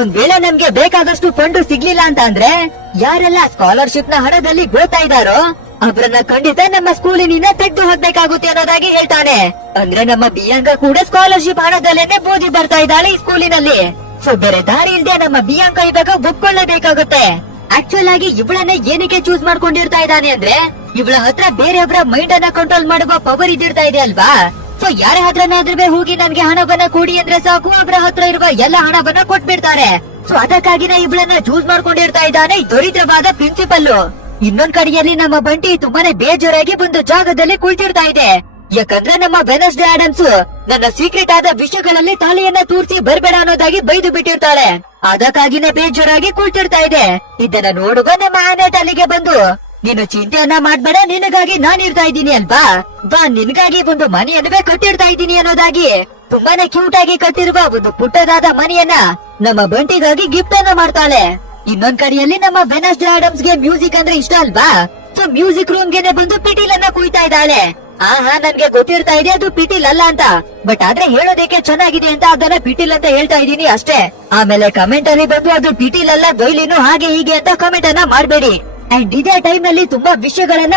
ಒಂದ್ ವೇಳೆ ನಮ್ಗೆ ಬೇಕಾದಷ್ಟು ಫಂಡು ಸಿಗ್ಲಿಲ್ಲ ಅಂತ ಅಂದ್ರೆ ಯಾರೆಲ್ಲ ಸ್ಕಾಲರ್ಶಿಪ್ನ ಹಣದಲ್ಲಿ ಗೋತಾ ಇದಾರೋ ಅವರನ್ನ ಖಂಡಿತ ನಮ್ಮ ಸ್ಕೂಲಿನಿಂದ ತೆಗೆದು ಹಾಕ್ಬೇಕಾಗುತ್ತೆ ಅನ್ನೋದಾಗಿ ಹೇಳ್ತಾನೆ. ಅಂದ್ರೆ ನಮ್ಮ ಬಿಯಾಂಗ ಕೂಡ ಸ್ಕಾಲರ್ಶಿಪ್ ಹಣದಲ್ಲೇನೆ ಬೋಧಿ ಬರ್ತಾ ಇದ್ದಾಳೆ ಈ ಸ್ಕೂಲಿನಲ್ಲಿ. ಸೊ ಬೇರೆ ದಾರಿ ಇಲ್ದೆ ನಮ್ಮ ಬಿಯಾಂಕ ಇವಾಗ ಒಪ್ಕೊಳ್ಳೇಬೇಕಾಗುತ್ತೆ. ಆಕ್ಚುಲ್ ಆಗಿ ಇವಳನ್ನ ಏನಕ್ಕೆ ಚೂಸ್ ಮಾಡ್ಕೊಂಡಿರ್ತಾ ಇದ್ದಾನೆ ಅಂದ್ರೆ, ಇವಳ ಹತ್ರ ಬೇರೆಯವರ ಮೈಂಡ್ ಅನ್ನ ಕಂಟ್ರೋಲ್ ಮಾಡುವ ಪವರ್ ಇದ್ದಿರ್ತಾ ಇದೆ ಅಲ್ವಾ? ಸೊ ಯಾರ ಹತ್ರನಾದ್ರೂ ಹೋಗಿ ನನ್ಗೆ ಹಣವನ್ನ ಕೊಡಿ ಅಂದ್ರೆ ಸಾಕು, ಅವರ ಹತ್ರ ಇರುವ ಎಲ್ಲ ಹಣವನ್ನ ಕೊಟ್ಬಿಡ್ತಾರೆ. ಸೊ ಅದಕ್ಕಾಗಿನ ಇವಳನ್ನ ಚೂಸ್ ಮಾಡ್ಕೊಂಡಿರ್ತಾ ಇದ್ದಾನೆ ದರಿದ್ರವಾದ ಪ್ರಿನ್ಸಿಪಲ್ ಇನ್ನೊಂದ್ ಕಡೆಯಲ್ಲಿ ನಮ್ಮ ಬಂಟಿ ತುಂಬಾನೇ ಬೇಜಾರಾಗಿ ಒಂದು ಜಾಗದಲ್ಲಿ ಕುಳಿತಿರ್ತಾ ಇದೆ. ಯಾಕಂದ್ರೆ ನಮ್ಮ ವೆನಸ್ಡೇ ಆಡಮ್ಸ್ ನನ್ನ ಸೀಕ್ರೆಟ್ ಆದ ವಿಷಯಗಳಲ್ಲಿ ತಾಳಿಯನ್ನ ತೂರ್ಸಿ ಬರ್ಬೇಡ ಅನ್ನೋದಾಗಿ ಬೈದು ಬಿಟ್ಟಿರ್ತಾಳೆ. ಅದಕ್ಕಾಗಿನೇ ಬೇಜಾರಾಗಿ ಕುಳಿತಿರ್ತಾ ಇದೆ. ಇದನ್ನ ನೋಡುವ ನಮ್ಮ ಆನೆಟ್ ಅಲ್ಲಿಗೆ ಬಂದು, ನೀನು ಚಿಂತೆಯನ್ನ ಮಾಡ್ಬೇಡ, ನಿನಗಾಗಿ ನಾನ್ ಇರ್ತಾ ಇದ್ದೀನಿ ಅಲ್ವಾ? ಬಾ, ನಿನಗಾಗಿ ಒಂದು ಮನೆಯನ್ನೇ ಕಟ್ಟಿರ್ತಾ ಇದ್ದೀನಿ ಅನ್ನೋದಾಗಿ. ತುಂಬಾನೇ ಕ್ಯೂಟ್ ಆಗಿ ಕಟ್ಟಿರುವ ಒಂದು ಪುಟ್ಟದಾದ ಮನೆಯನ್ನ ನಮ್ಮ ಬಂಟಿಗಾಗಿ ಗಿಫ್ಟ್ ಅನ್ನ ಮಾಡ್ತಾಳೆ. ಇನ್ನೊಂದ್ ಕಡೆಯಲ್ಲಿ ನಮ್ಮ ವೆನಸ್ಡೇ ಆಡಮ್ಸ್ಗೆ ಮ್ಯೂಸಿಕ್ ಅಂದ್ರೆ ಇಷ್ಟ ಅಲ್ವಾ? ಸೊ ಮ್ಯೂಸಿಕ್ ರೂಮ್ ಗೆನೆ ಬಂದು ಪಿಟೀಲ್ ಅನ್ನ ಕುಯ್ತಾ ಇದ್ದಾಳೆ. ಆಹಾ, ನನ್ಗೆ ಗೊತ್ತಿರ್ತಾ ಇದೆ ಅದು ಪಿಟೀಲ್ ಅಲ್ಲ ಅಂತ. ಬಟ್ ಆದ್ರೆ ಹೇಳೋದಕ್ಕೆ ಚೆನ್ನಾಗಿದೆ ಅಂತ ಅದನ್ನ ಪಿಟೀಲ್ ಅಂತ ಹೇಳ್ತಾ ಇದೀನಿ ಅಷ್ಟೇ. ಆಮೇಲೆ ಕಮೆಂಟ್ ಅಲ್ಲಿ ಬಂದು ಅದು ಪಿಟೀಲ್ ಅಲ್ಲ ದೊಯ್ಲಿನು ಹಾಗೆ ಹೀಗೆ ಅಂತ ಕಮೆಂಟ್ ಅನ್ನ ಮಾಡ್ಬೇಡಿ. ಅಂಡ್ ಇದೇ ಟೈಮ್ನಲ್ಲಿ ತುಂಬಾ ವಿಷಯಗಳನ್ನ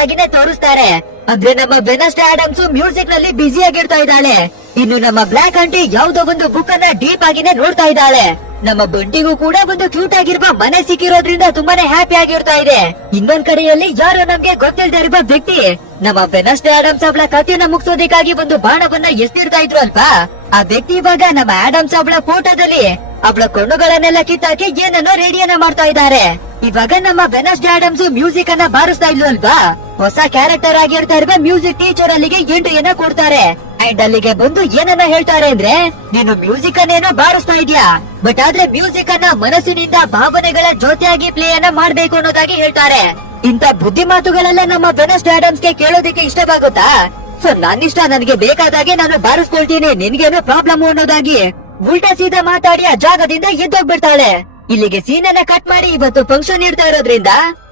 ಆಗಿನೇ ತೋರಿಸ್ತಾರೆ. ಅಂದ್ರೆ ನಮ್ಮ ವೆನಸ್ಡೇ ಆಡಮ್ಸ್ ಮ್ಯೂಸಿಕ್ನಲ್ಲಿ ಬ್ಯುಸಿ ಆಗಿರ್ತಾ ಇದ್ದಾಳೆ. ಇನ್ನು ನಮ್ಮ ಬ್ಲಾಕ್ ಆಂಟಿ ಯಾವ್ದೋ ಒಂದು ಬುಕ್ ಅನ್ನ ಡೀಪ್ ಆಗಿನೇ ನೋಡ್ತಾ ಇದ್ದಾಳೆ. ನಮ್ಮ ಬಂಟಿಗೂ ಕೂಡ ಒಂದು ಕ್ಯೂಟ್ ಆಗಿರುವ ಮನೆ ಸಿಕ್ಕಿರೋದ್ರಿಂದ ತುಂಬಾನೇ ಹ್ಯಾಪಿ ಆಗಿರ್ತಾ ಇದೆ. ಇನ್ನೊಂದ್ ಕಡೆಯಲ್ಲಿ ಯಾರು ನಮ್ಗೆ ಗೊತ್ತಿಲ್ಲದೆ ಇರುವ ವ್ಯಕ್ತಿ. ನಮ್ಮ ವೆನಸ್ಡೇ ಆಡಮ್ಸ್ ಅವಳ ಕಥೆಯನ್ನ ಮುಗಿಸೋದಕ್ಕಾಗಿ ಒಂದು ಬಾಣವನ್ನ ಎಸ್ತಿರ್ತಾ ಇದ್ರು ಅಲ್ವಾ? ಆ ವ್ಯಕ್ತಿ ಇವಾಗ ನಮ್ಮ ಆಡಮ್ಸ್ ಅವಳ ಫೋಟೋದಲ್ಲಿ. ಅವಳ ಕಣ್ಣುಗಳನ್ನೆಲ್ಲ ಕಿತ್ತಾಕಿ ಏನನ್ನೋ ರೇಡಿಯನ್ನ ಮಾಡ್ತಾ ಇದ್ದಾರೆ. ಇವಾಗ ನಮ್ಮ ವೆನಸ್ಡೇ ಆಡಮ್ಸ್ ಮ್ಯೂಸಿಕ್ ಅನ್ನ ಬಾರಿಸ್ತಾ ಇಲ್ವಲ್ವಾ ಹೊಸ ಕ್ಯಾರೆಕ್ಟರ್ ಆಗಿರ್ತಾ ಇರುವ ಮ್ಯೂಸಿಕ್ ಟೀಚರ್ ಅಲ್ಲಿಗೆ ಎಂಟ್ರಿಯನ್ನ ಕೊಡ್ತಾರೆ. ಅಂಡ್ ಅಲ್ಲಿಗೆ ಬಂದು ಏನನ್ನ ಹೇಳ್ತಾರೆ ಅಂದ್ರೆ, ನೀನು ಮ್ಯೂಸಿಕ್ ಅನ್ನೇನೋ ಬಾರಿಸ್ತಾ ಇದೀಯಾ? ಬಟ್ ಆದ್ರೆ ಮ್ಯೂಸಿಕ್ ಅನ್ನ ಮನಸ್ಸಿನಿಂದ ಭಾವನೆಗಳ ಜೊತೆಯಾಗಿ ಪ್ಲೇ ಅನ್ನ ಮಾಡ್ಬೇಕು ಅನ್ನೋದಾಗಿ ಹೇಳ್ತಾರೆ. ಇಂತ ಬುದ್ಧಿ ಮಾತುಗಳೆಲ್ಲ ನಮ್ಮ ಬೆನೆಸ್ಟ್ ಆಡಮ್ಸ್ಗೆ ಕೇಳೋದಿಕ್ಕೆ ಇಷ್ಟವಾಗುತ್ತಾ? ಸೊ ನನ್ನಿಷ್ಟ ನನಗೆ ಬೇಕಾದಾಗೆ ನಾನು ಬಾರಿಸ್ಕೊಳ್ತೀನಿ. ನಿನ್ಗೇನು ಪ್ರಾಬ್ಲಮ್ ಅನ್ನೋದಾಗಿ ಉಲ್ಟಾ ಸೀದಾ ಮಾತಾಡಿ ಆ ಜಾಗದಿಂದ ಎದ್ದೋಗ್ಬಿಡ್ತಾಳೆ. ಇಲ್ಲಿಗೆ ಸೀನನ್ನ ಕಟ್ ಮಾಡಿ ಇವತ್ತು ಫಂಕ್ಷನ್ ಇಡ್ತಾ ಇರೋದ್ರಿಂದ,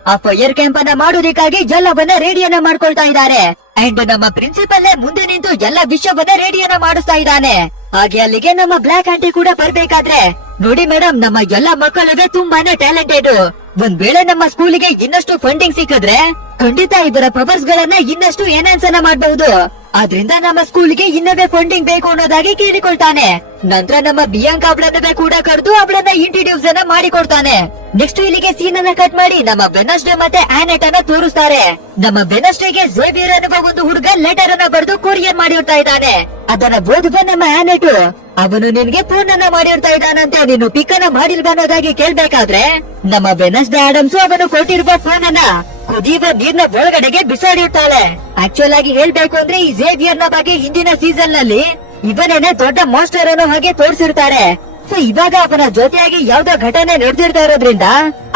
ಆ ಫೈರ್ ಕ್ಯಾಂಪ್ ಅನ್ನ ಮಾಡೋದಕ್ಕಾಗಿ ಎಲ್ಲವನ್ನ ರೆಡಿಯನ್ನ ಮಾಡ್ಕೊಳ್ತಾ ಇದ್ದಾರೆ. ಅಂಡ್ ನಮ್ಮ ಪ್ರಿನ್ಸಿಪಲ್ ಮುಂದೆ ನಿಂತು ಎಲ್ಲ ವಿಶ್ವವನ್ನ ರೇಡಿಯೋನ ಮಾಡಿಸ್ತಾ ಇದ್ದಾನೆ. ಹಾಗೆ ಅಲ್ಲಿಗೆ ನಮ್ಮ ಬ್ಲಾಕ್ ಆಂಟಿ ಕೂಡ ಬರ್ಬೇಕಾದ್ರೆ. ನೋಡಿ ಮೇಡಮ್ ನಮ್ಮ ಎಲ್ಲ ಮಕ್ಕಳಿಗೆ ತುಂಬಾನೇ ಟ್ಯಾಲೆಂಟೆಡ್. ಒಂದ್ ವೇಳೆ ನಮ್ಮ ಸ್ಕೂಲಿಗೆ ಇನ್ನಷ್ಟು ಫಂಡಿಂಗ್ ಸಿಕ್ಕಿದ್ರೆ, ಖಂಡಿತ ಇವರ ಪವರ್ಸ್ ಗಳನ್ನ ಇನ್ನಷ್ಟು ಎನ್ಹಾನ್ಸ್ ಅನ್ನ ಮಾಡಬಹುದು. ಆದ್ರಿಂದ ನಮ್ಮ ಸ್ಕೂಲ್ಗೆ ಇನ್ನವೇ ಫಂಡಿಂಗ್ ಬೇಕು ಅನ್ನೋದಾಗಿ ಕೇಳಿಕೊಳ್ತಾನೆ. ನಂತರ ನಮ್ಮ ಬಿಯಾಂಕ ಅವಳನ್ನ ಕೂಡ ಕರೆದು ಅವಳನ್ನ ಇಂಟ್ರೊಡ್ಯೂಸ್ ಅನ್ನ ಮಾಡಿಕೊಡ್ತಾನೆ. ನೆಕ್ಸ್ಟ್ ಇಲ್ಲಿಗೆ ಸೀನ್ ಅನ್ನ ಕಟ್ ಮಾಡಿ ನಮ್ಮ ಬೆನಸ್ಡೇ ಮತ್ತೆ ಆನೆಟ್ ಅನ್ನ ತೋರಿಸ್ತಾರೆ. ನಮ್ಮ ಬೆನಸ್ಡೇಗೆ ಝೇವಿಯರ್ ಅನ್ನುವ ಒಂದು ಹುಡುಗ ಲೆಟರ್ ಅನ್ನ ಬರೆದು ಕೊರಿಯರ್ ಮಾಡಿರ್ತಾ ಇದ್ದಾನೆ. ಅದನ್ನ ಓದುವ ನಮ್ಮ ಆನೆಟ್ ಅವನು ನಿನ್ಗೆ ಫೋನ್ ಅನ್ನ ಮಾಡಿರ್ತಾ ಇದ್ದಾನಂತೆ. ನೀನು ಪಿಕ್ ಅನ್ನ ಮಾಡಿಲ್ವ ಅನ್ನೋದಾಗಿ ಕೇಳ್ಬೇಕಾದ್ರೆ ನಮ್ಮ ವೆನಸ್ಡೇ ಆಡಮ್ಸ್ ಅವನು ಕೊಟ್ಟಿರುವ ಫೋನ್ ಅನ್ನ ಕುದಿಯುವ ನೀರ್ನ ಒಳಗಡೆಗೆ ಬಿಸಾಡಿರ್ತಾಳೆ ಆಕ್ಚುಲ್ ಆಗಿ ಹೇಳ್ಬೇಕು ಅಂದ್ರೆ ಈ ಝೇವಿಯರ್ನ ಬಗ್ಗೆ ಹಿಂದಿನ ಸೀಸನ್ನಲ್ಲಿ ಇವನೇನೆ ದೊಡ್ಡ ಮಾಸ್ಟರ್ ಅನ್ನೋ ಹಾಗೆ ತೋರಿಸಿರ್ತಾರೆ. ಸೊ, ಇವಾಗ ಅವನ ಜೊತೆಯಾಗಿ ಯಾವ್ದೋ ಘಟನೆ ನಡೆದಿರ್ತಾ ಇರೋದ್ರಿಂದ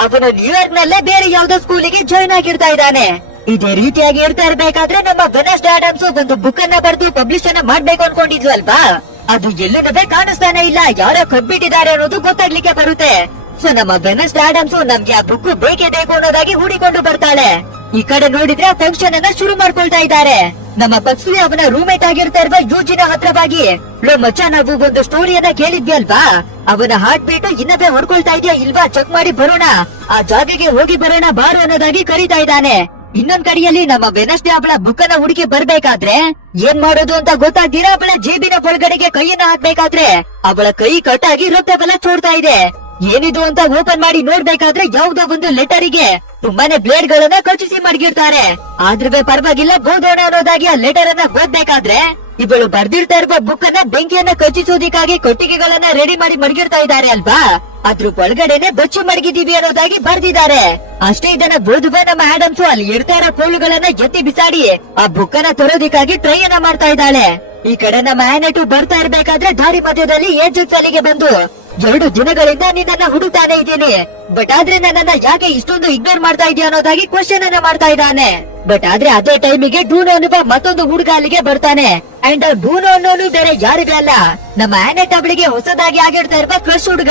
ಅವನು ನ್ಯೂಯಾರ್ಕ್ ನಲ್ಲೇ ಬೇರೆ ಯಾವ್ದೋ ಸ್ಕೂಲಿಗೆ ಜಾಯ್ನ್ ಆಗಿರ್ತಾ ಇದ್ದಾನೆ. ಇದೇ ರೀತಿಯಾಗಿ ಇರ್ತಾ ಇರ್ಬೇಕಾದ್ರೆ ನಮ್ಮ ಗಣೇಶ್ ಆಡಮ್ಸ್ ಒಂದು ಬುಕ್ ಅನ್ನ ಬರೆದು ಪಬ್ಲಿಷ್ ಅನ್ನ ಮಾಡ್ಬೇಕು ಅನ್ಕೊಂಡಿದ್ವಿ ಅಲ್ವಾ ಅದು ಎಲ್ಲೂ ಕಾಣಿಸ್ತಾನೆ ಇಲ್ಲ, ಯಾರೋ ಕಬ್ಬಿಟ್ಟಿದ್ದಾರೆ ಅನ್ನೋದು ಗೊತ್ತಾಗ್ಲಿಕ್ಕೆ ಬರುತ್ತೆ. ಸೊ, ನಮ್ಮ ಗಣೇಶ್ ಡಾಡಮ್ಸ್ ನಮ್ಗೆ ಆ ಬುಕ್ ಬೇಕೇ ಬೇಕು ಅನ್ನೋದಾಗಿ ಹೂಡಿಕೊಂಡು ಬರ್ತಾಳೆ. ಈ ಕಡೆ ನೋಡಿದ್ರೆ ಫಂಕ್ಷನ್ ಅನ್ನ ಶುರು ಮಾಡ್ಕೊಳ್ತಾ ಇದ್ದಾರೆ. ನಮ್ಮ ಪಕ್ಷಿ ಅವನ ರೂಮೇಟ್ ಆಗಿರ್ತಾ ಇರುವ ಯೂಜಿನ ಹತ್ರವಾಗಿ. ಲೋ, ಮಚ್ಚ, ನಾವು ಒಂದು ಸ್ಟೋರಿಯನ್ನ ಕೇಳಿದ್ವಿ ಅಲ್ವಾ? ಅವನ ಹಾರ್ಟ್ ಬೀಟ್ ಇನ್ನದೇ ಹೊಡ್ಕೊಳ್ತಾ ಇದೆಯಾ ಇಲ್ವಾ? ಚೆಕ್ ಮಾಡಿ ಬರೋಣ. ಆ ಜಾಗಕ್ಕೆ ಹೋಗಿ ಬರೋಣ, ಬಾರು ಅನ್ನೋದಾಗಿ ಕರೀತಾ ಇದ್ದಾನೆ. ಇನ್ನೊಂದ್ ಕಡೆಯಲ್ಲಿ ನಮ್ಮ ವೆನಸ್ಡೇ ಅವಳ ಬುಕ್ ಅನ್ನ ಹುಡುಕಿ ಬರ್ಬೇಕಾದ್ರೆ ಏನ್ ಮಾಡೋದು ಅಂತ ಗೊತ್ತಾಗ್ದಿರಾ? ಅವಳ ಜೇಬಿನ ಒಳಗಡೆಗೆ ಕೈಯನ್ನ ಹಾಕ್ಬೇಕಾದ್ರೆ ಅವಳ ಕೈ ಕಟ್ಟಾಗಿ ಬಲ ಚೋಡ್ತಾ ಇದೆ. ಏನಿದು ಅಂತ ಓಪನ್ ಮಾಡಿ ನೋಡ್ಬೇಕಾದ್ರೆ ಯಾವ್ದೋ ಒಂದು ಲೆಟರಿಗೆ ತುಂಬಾನೇ ಬ್ಲೇಡ್ ಗಳನ್ನ ಕಚ್ಚಿಸಿ ಮಡಗಿರ್ತಾರೆ. ಆದ್ರೂ ಪರವಾಗಿಲ್ಲ, ಗೋದೋಣ ಅನ್ನೋದಾಗಿ ಆ ಲೆಟರ್ ಅನ್ನ ಓದ್ಬೇಕಾದ್ರೆ ಇವಳು ಬರ್ದಿರ್ತಾ ಇರುವ ಬುಕ್ ಅನ್ನ ಬೆಂಕಿಯನ್ನ ಕಚ್ಚಿಸೋದಿಕ್ಕಾಗಿ ಕೊಟ್ಟಿಗೆಗಳನ್ನ ರೆಡಿ ಮಾಡಿ ಮಡಗಿರ್ತಾ ಇದ್ದಾರೆ ಅಲ್ವಾ? ಅದ್ರ ಒಳಗಡೆನೆ ಬಚ್ಚಿ ಮಡಗಿದೀವಿ ಅನ್ನೋದಾಗಿ ಬರ್ದಿದ್ದಾರೆ. ಅಷ್ಟೇ ಇದನ್ನ ಓದುವ ನಮ್ಮ ಆಡಮ್ಸ್ ಅಲ್ಲಿ ಇರ್ತಾ ಇರೋ ಕೋಳುಗಳನ್ನ ಎತ್ತಿ ಬಿಸಾಡಿ ಆ ಬುಕ್ ಅನ್ನ ತರೋದಿಕ್ಕಾಗಿ ಟ್ರೈ ಅನ್ನ ಮಾಡ್ತಾ ಇದ್ದಾಳೆ. ಈ ಕಡೆ ನಮ್ಮ ಆನೆಟು ಬರ್ತಾ ಇರ್ಬೇಕಾದ್ರೆ ದಾರಿ ಮಧ್ಯದಲ್ಲಿ ಏಜ್ ಸಲಿಗೆ ಬಂದು ಎರಡು ದಿನಗಳಿಂದ ನಿನ್ನನ್ನ ಹುಡುಕ್ತಾನೆ ಇದ್ದೀನಿ. ಬಟ್ ಆದ್ರೆ ನನ್ನನ್ನ ಯಾಕೆ ಇಷ್ಟೊಂದು ಇಗ್ನೋರ್ ಮಾಡ್ತಾ ಇದೀಯ ಅನ್ನೋದಾಗಿ ಕ್ವಶನ್ ಅನ್ನ ಮಾಡ್ತಾ ಇದ್ದಾನೆ. ಬಟ್ ಆದ್ರೆ ಅದೇ ಟೈಮಿಗೆ ಡೂನೋ ಅನ್ನುವ ಮತ್ತೊಂದು ಹುಡುಗ ಅಲ್ಲಿಗೆ ಬರ್ತಾನೆ. ಅಂಡ್ ಡೂನೋ ಅನ್ನೋನು ಬೇರೆ ಯಾರಿಗಲ್ಲ ನಮ್ಮ ಆನೆಟ್ ಅವಳಿಗೆ ಹೊಸದಾಗಿ ಆಗಿರ್ತಾ ಇರುವ ಕ್ರಶ್ ಹುಡುಗ.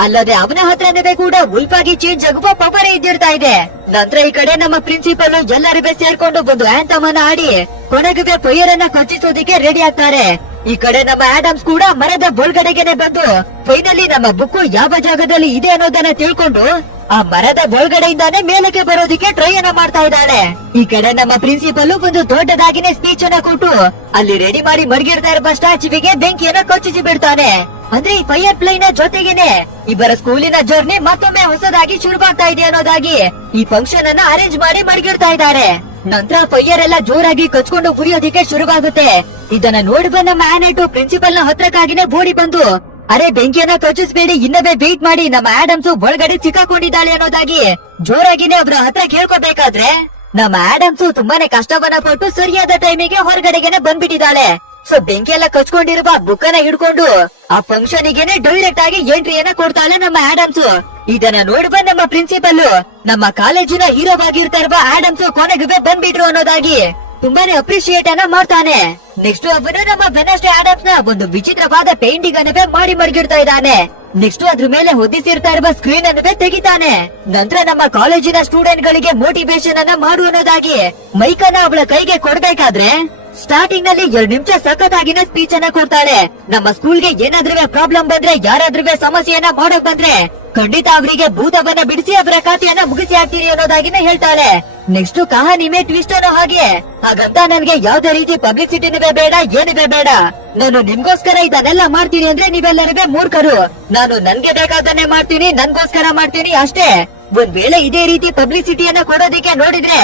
ಅಲ್ಲದೆ ಅವನ ಹತ್ರನೇ ಕೂಡ ಉಲ್ಪಾಗಿ ಚೇಂಜ್ ಆಗುವ ಪವರ್ ಇದ್ದಿರ್ತಾ ಇದೆ. ನಂತರ ಈ ಕಡೆ ನಮ್ಮ ಪ್ರಿನ್ಸಿಪಲ್ ಎಲ್ಲರಿಗೂ ಸೇರ್ಕೊಂಡು ಬಂದು ಆಂತಮನ ಆಡಿ ಕೊನೆಗೆ ಪೊಯ್ಯರನ್ನ ಅನ್ನ ಕಚ್ಚಿಸೋದಿಕ್ಕೆ ರೆಡಿ ಆಗ್ತಾರೆ. ಈ ಕಡೆ ನಮ್ಮ ಆಡಮ್ಸ್ ಕೂಡ ಮರದ ಬೊಳ್ಗಡೆಗೆನೆ ಬಂದು ಫೈನಲಿ ನಮ್ಮ ಬುಕ್ಕು ಯಾವ ಜಾಗದಲ್ಲಿ ಇದೆ ಅನ್ನೋದನ್ನ ತಿಳ್ಕೊಂಡು ಆ ಮರದ ಬೋಳ್ಗಡೆಯಿಂದಾನೇ ಮೇಲಕ್ಕೆ ಬರೋದಿಕ್ಕೆ ಟ್ರೈ ಅನ್ನ ಮಾಡ್ತಾ ಇದ್ದಾಳೆ. ಈ ಕಡೆ ನಮ್ಮ ಪ್ರಿನ್ಸಿಪಲ್ ಒಂದು ದೊಡ್ಡದಾಗಿನೇ ಸ್ಪೀಚ್ ಅನ್ನ ಕೊಟ್ಟು ಅಲ್ಲಿ ರೆಡಿ ಮಾಡಿ ಮಡಗಿರ್ತಾ ಇರುವ ಸ್ಟ್ಯಾಚುವಿಗೆ ಬೆಂಕಿಯನ್ನ ಕೊಚ್ಚಿಸಿ ಬಿಡ್ತಾನೆ. ಅಂದ್ರೆ ಈ ಫೈರ್ ಪ್ಲೇನ್ ಜೊತೆಗೇನೆ ಇಬ್ಬರ ಸ್ಕೂಲಿನ ಜರ್ನಿ ಮತ್ತೊಮ್ಮೆ ಹೊಸದಾಗಿ ಶುರುವಾಗ್ತಾ ಇದೆ ಅನ್ನೋದಾಗಿ ಈ ಫಂಕ್ಷನ್ ಅನ್ನ ಅರೇಂಜ್ ಮಾಡಿ ಮಡಗಿಡ್ತಾ ಇದ್ದಾರೆ. ನಂತರ ಫೈಯರ್ ಎಲ್ಲ ಜೋರಾಗಿ ಕಚ್ಕೊಂಡು ಉರಿಯೋದಿಕ್ಕೆ ಶುರುವಾಗುತ್ತೆ. ಇದನ್ನ ನೋಡಿ ಬಂದ ಮ್ಯಾನೇಟು ಪ್ರಿನ್ಸಿಪಲ್ನ ಹತ್ರಕ್ಕಾಗಿನೇ ಬೋಡಿ ಬಂದು. ಅರೆ, ಬೆಂಕಿಯನ್ನ ತೋಚಿಸ್ಬೇಡಿ ಇನ್ನವೇ ವೇಟ್ ಮಾಡಿ ನಮ್ಮ ಆಡಮ್ಸ್ ಒಳಗಡೆ ಸಿಕ್ಕಾಕೊಂಡಿದ್ದಾಳೆ ಅನ್ನೋದಾಗಿ ಜೋರಾಗಿನೇ ಅವ್ರ ಹತ್ರ ಕೇಳ್ಕೊಬೇಕಾದ್ರೆ. ನಮ್ಮ ಆಡಮ್ಸ್ ತುಂಬಾನೇ ಕಷ್ಟವನ್ನ ಪಟ್ಟು ಸರಿಯಾದ ಟೈಮಿಗೆ ಹೊರಗಡೆಗೆನೆ ಬಂದ್ಬಿಟ್ಟಿದ್ದಾಳೆ. ಸೊ ಬೆಂಕಿ ಎಲ್ಲ ಕಚ್ಕೊಂಡಿರುವ ಬುಕ್ಕನ ಹಿಡ್ಕೊಂಡು ಆ ಫಂಕ್ಷನ್ ಗೆನೆ ಡೈರೆಕ್ಟ್ ಆಗಿ ಎಂಟ್ರಿಯನ್ನ ಕೊಡ್ತಾಳೆ ನಮ್ಮ ಆಡಮ್ಸ್. ಇದನ್ನ ನೋಡಿ ಬಂದ್ ನಮ್ಮ ಪ್ರಿನ್ಸಿಪಲ್ ನಮ್ಮ ಕಾಲೇಜಿನ ಹೀರೋ ಆಗಿರ್ತಾ ಇರುವ ಆಡಮ್ಸ್ ಕೊನೆಗೆ ಬಂದ್ಬಿಟ್ರು ಅನ್ನೋದಾಗಿ. ತುಂಬಾನೇ ಅಪ್ರಿಶಿಯೇಟ್ ಅನ್ನ ಮಾಡ್ತಾನೆ. ನೆಕ್ಸ್ಟ್ ಅವನು ನಮ್ಮ ವೆನಸ್ಡೇ ಆಡಮ್ಸ್ನ ಒಂದು ವಿಚಿತ್ರವಾದ ಪೇಂಟಿಂಗ್ ಅನ್ನವೇ ಮಾಡಿ ಮಡಗಿಡ್ತಾ ಇದ್ದಾನೆ. ನೆಕ್ಸ್ಟ್ ಅದ್ರ ಮೇಲೆ ಹೊದಿಸಿರ್ತಾ ಇರುವ ಸ್ಕ್ರೀನ್ ಅನ್ನವೇ ತೆಗಿತಾನೆ. ನಂತರ ನಮ್ಮ ಕಾಲೇಜಿನ ಸ್ಟೂಡೆಂಟ್ ಗಳಿಗೆ ಮೋಟಿವೇಶನ್ ಅನ್ನ ಮಾಡು ಅನ್ನೋದಾಗಿ ಮೈಕನ್ನ ಅವಳ ಕೈಗೆ ಕೊಡ್ಬೇಕಾದ್ರೆ ಸ್ಟಾರ್ಟಿಂಗ್ನಲ್ಲಿ ಎರಡು ನಿಮಿಷ ಸಖತ್ತಾಗಿನ ಸ್ಪೀಚ್ ಅನ್ನ ಕೊಡ್ತಾಳೆ. ನಮ್ಮ ಸ್ಕೂಲ್ಗೆ ಏನಾದ್ರೂ ಪ್ರಾಬ್ಲಮ್ ಬಂದ್ರೆ ಯಾರಾದ್ರೂ ಸಮಸ್ಯೆಯನ್ನ ಮಾಡೋಕ್ ಬಂದ್ರೆ ಖಂಡಿತ ಅವರಿಗೆ ಭೂತವನ್ನ ಬಿಡಿಸಿ ಅವರ ಖಾತೆಯನ್ನ ಮುಗಿಸಿ ಹಾಕ್ತೀರಿ ಅನ್ನೋದಾಗಿನ ಹೇಳ್ತಾಳೆ. ನೆಕ್ಸ್ಟ್ ಕಹಾನಿಮೆ ಟ್ವಿಸ್ಟ್ ಅನ್ನೋ ಹಾಗೆ. ಹಾಗಂತ ನನ್ಗೆ ಯಾವ್ದೇ ರೀತಿ ಪಬ್ಲಿಸಿಟಿನೂ ಬೇಡ ಏನಿದೆ ಬೇಡ. ನಾನು ನಿಮ್ಗೋಸ್ಕರ ಇದನ್ನೆಲ್ಲ ಮಾಡ್ತೀನಿ ಅಂದ್ರೆ ನೀವೆಲ್ಲರೂ ಮೂರ್ಖರು. ನಾನು ನನ್ಗೆ ಬೇಕಾದನ್ನೇ ಮಾಡ್ತೀನಿ, ನನ್ಗೋಸ್ಕರ ಮಾಡ್ತೀನಿ ಅಷ್ಟೇ. ಒಂದ್ ವೇಳೆ ಇದೇ ರೀತಿ ಪಬ್ಲಿಸಿಟಿಯನ್ನ ಕೊಡೋದಿಕ್ಕೆ ನೋಡಿದ್ರೆ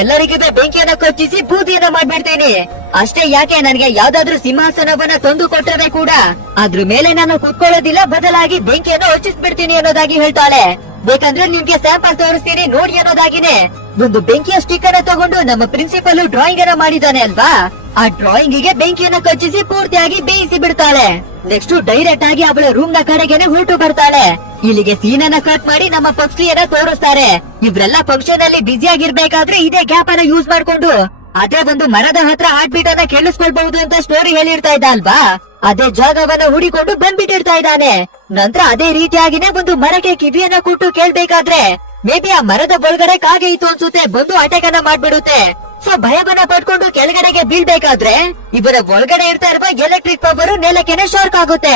ಎಲ್ಲರಿಗೂ ಬೆಂಕಿಯನ್ನ ಕೊಚ್ಚಿಸಿ ಬೂದಿಯನ್ನ ಮಾಡ್ಬಿಡ್ತೇನೆ. ಅಷ್ಟೇ ಯಾಕೆ ನನಗೆ ಯಾವ್ದಾದ್ರು ಸಿಂಹಾಸನವನ್ನ ತಂದು ಕೊಟ್ಟರೆ ಕೂಡ? ಅದ್ರ ಮೇಲೆ ನಾನು ಕುತ್ಕೊಳ್ಳೋದಿಲ್ಲ, ಬದಲಾಗಿ ಬೆಂಕಿಯನ್ನು ಹೊಚ್ಚಿಸ್ಬಿಡ್ತೀನಿ ಅನ್ನೋದಾಗಿ ಹೇಳ್ತಾಳೆ. ಬೇಕಂದ್ರೆ ನಿಮ್ಗೆ ಸ್ಯಾಂಪಲ್ ತೋರಿಸ್ತೀನಿ, ನೋಡಿ ಅನ್ನೋದಾಗಿನೇ. ಒಂದು ಬೆಂಕಿಯ ಸ್ಟಿಕ್ಕರ್ ತಗೊಂಡು ನಮ್ಮ ಪ್ರಿನ್ಸಿಪಲ್ ಡ್ರಾಯಿಂಗ್ ಅನ್ನ ಮಾಡಿದಾನೆ ಅಲ್ವಾ? ಆ ಡ್ರಾಯಿಂಗ್ಗೆ ಬೆಂಕಿಯನ್ನ ಕಚ್ಚಿಸಿ ಪೂರ್ತಿಯಾಗಿ ಬೇಯಿಸಿ ಬಿಡ್ತಾಳೆ. ನೆಕ್ಸ್ಟ್ ಡೈರೆಕ್ಟ್ ಆಗಿ ಅವಳ ರೂಮ್ನ ಕಡೆಗೆನೆ ಹೊರಟು ಬರ್ತಾಳೆ. ಇಲ್ಲಿಗೆ ಸೀನ್ ಅನ್ನ ಕಟ್ ಮಾಡಿ ನಮ್ಮ ಪಕ್ಷಿಯನ್ನ ತೋರಿಸ್ತಾರೆ. ಇವ್ರೆಲ್ಲ ಫಂಕ್ಷನ್ ಅಲ್ಲಿ ಬ್ಯುಸಿ ಆಗಿರ್ಬೇಕಾದ್ರೆ ಇದೇ ಗ್ಯಾಪ್ ಅನ್ನ ಯೂಸ್ ಮಾಡ್ಕೊಂಡು. ಅದೇ ಒಂದು ಮರದ ಹತ್ರ ಹಾರ್ಟ್ ಬೀಟ್ ಅನ್ನ ಕೇಳಿಸ್ಕೊಳ್ಬಹುದು ಅಂತ ಸ್ಟೋರಿ ಹೇಳಿರ್ತಾ ಇದ್ದ ಅಲ್ವಾ? ಅದೇ ಜಾಗವನ್ನ ಹುಡಿಕೊಂಡು ಬಂದ್ಬಿಟ್ಟಿರ್ತಾ ಇದ್ದಾನೆ. ನಂತರ ಅದೇ ರೀತಿಯಾಗಿನೇ ಒಂದು ಮರಕ್ಕೆ ಕಿವಿಯನ್ನ ಕೊಟ್ಟು ಕೇಳ್ಬೇಕಾದ್ರೆ ಮೇ ಬಿ ಆ ಮರದ ಒಳಗಡೆ ಕಾಗೆ ಇತ್ತು ಅನ್ಸುತ್ತೆ, ಬಂದು ಅಟ್ಯಾಕ್ ಅನ್ನ ಮಾಡ್ಬಿಡುತ್ತೆ. ಸೊ ಭಯವನ್ನ ಪಟ್ಕೊಂಡು ಕೆಳಗಡೆಗೆ ಬೀಳ್ಬೇಕಾದ್ರೆ ಇವರ ಒಳಗಡೆ ಇರ್ತಾ ಇರುವ ಎಲೆಕ್ಟ್ರಿಕ್ ಪವರ್ ನೆಲಕ್ಕೆನೆ ಶಾರ್ಕ್ ಆಗುತ್ತೆ.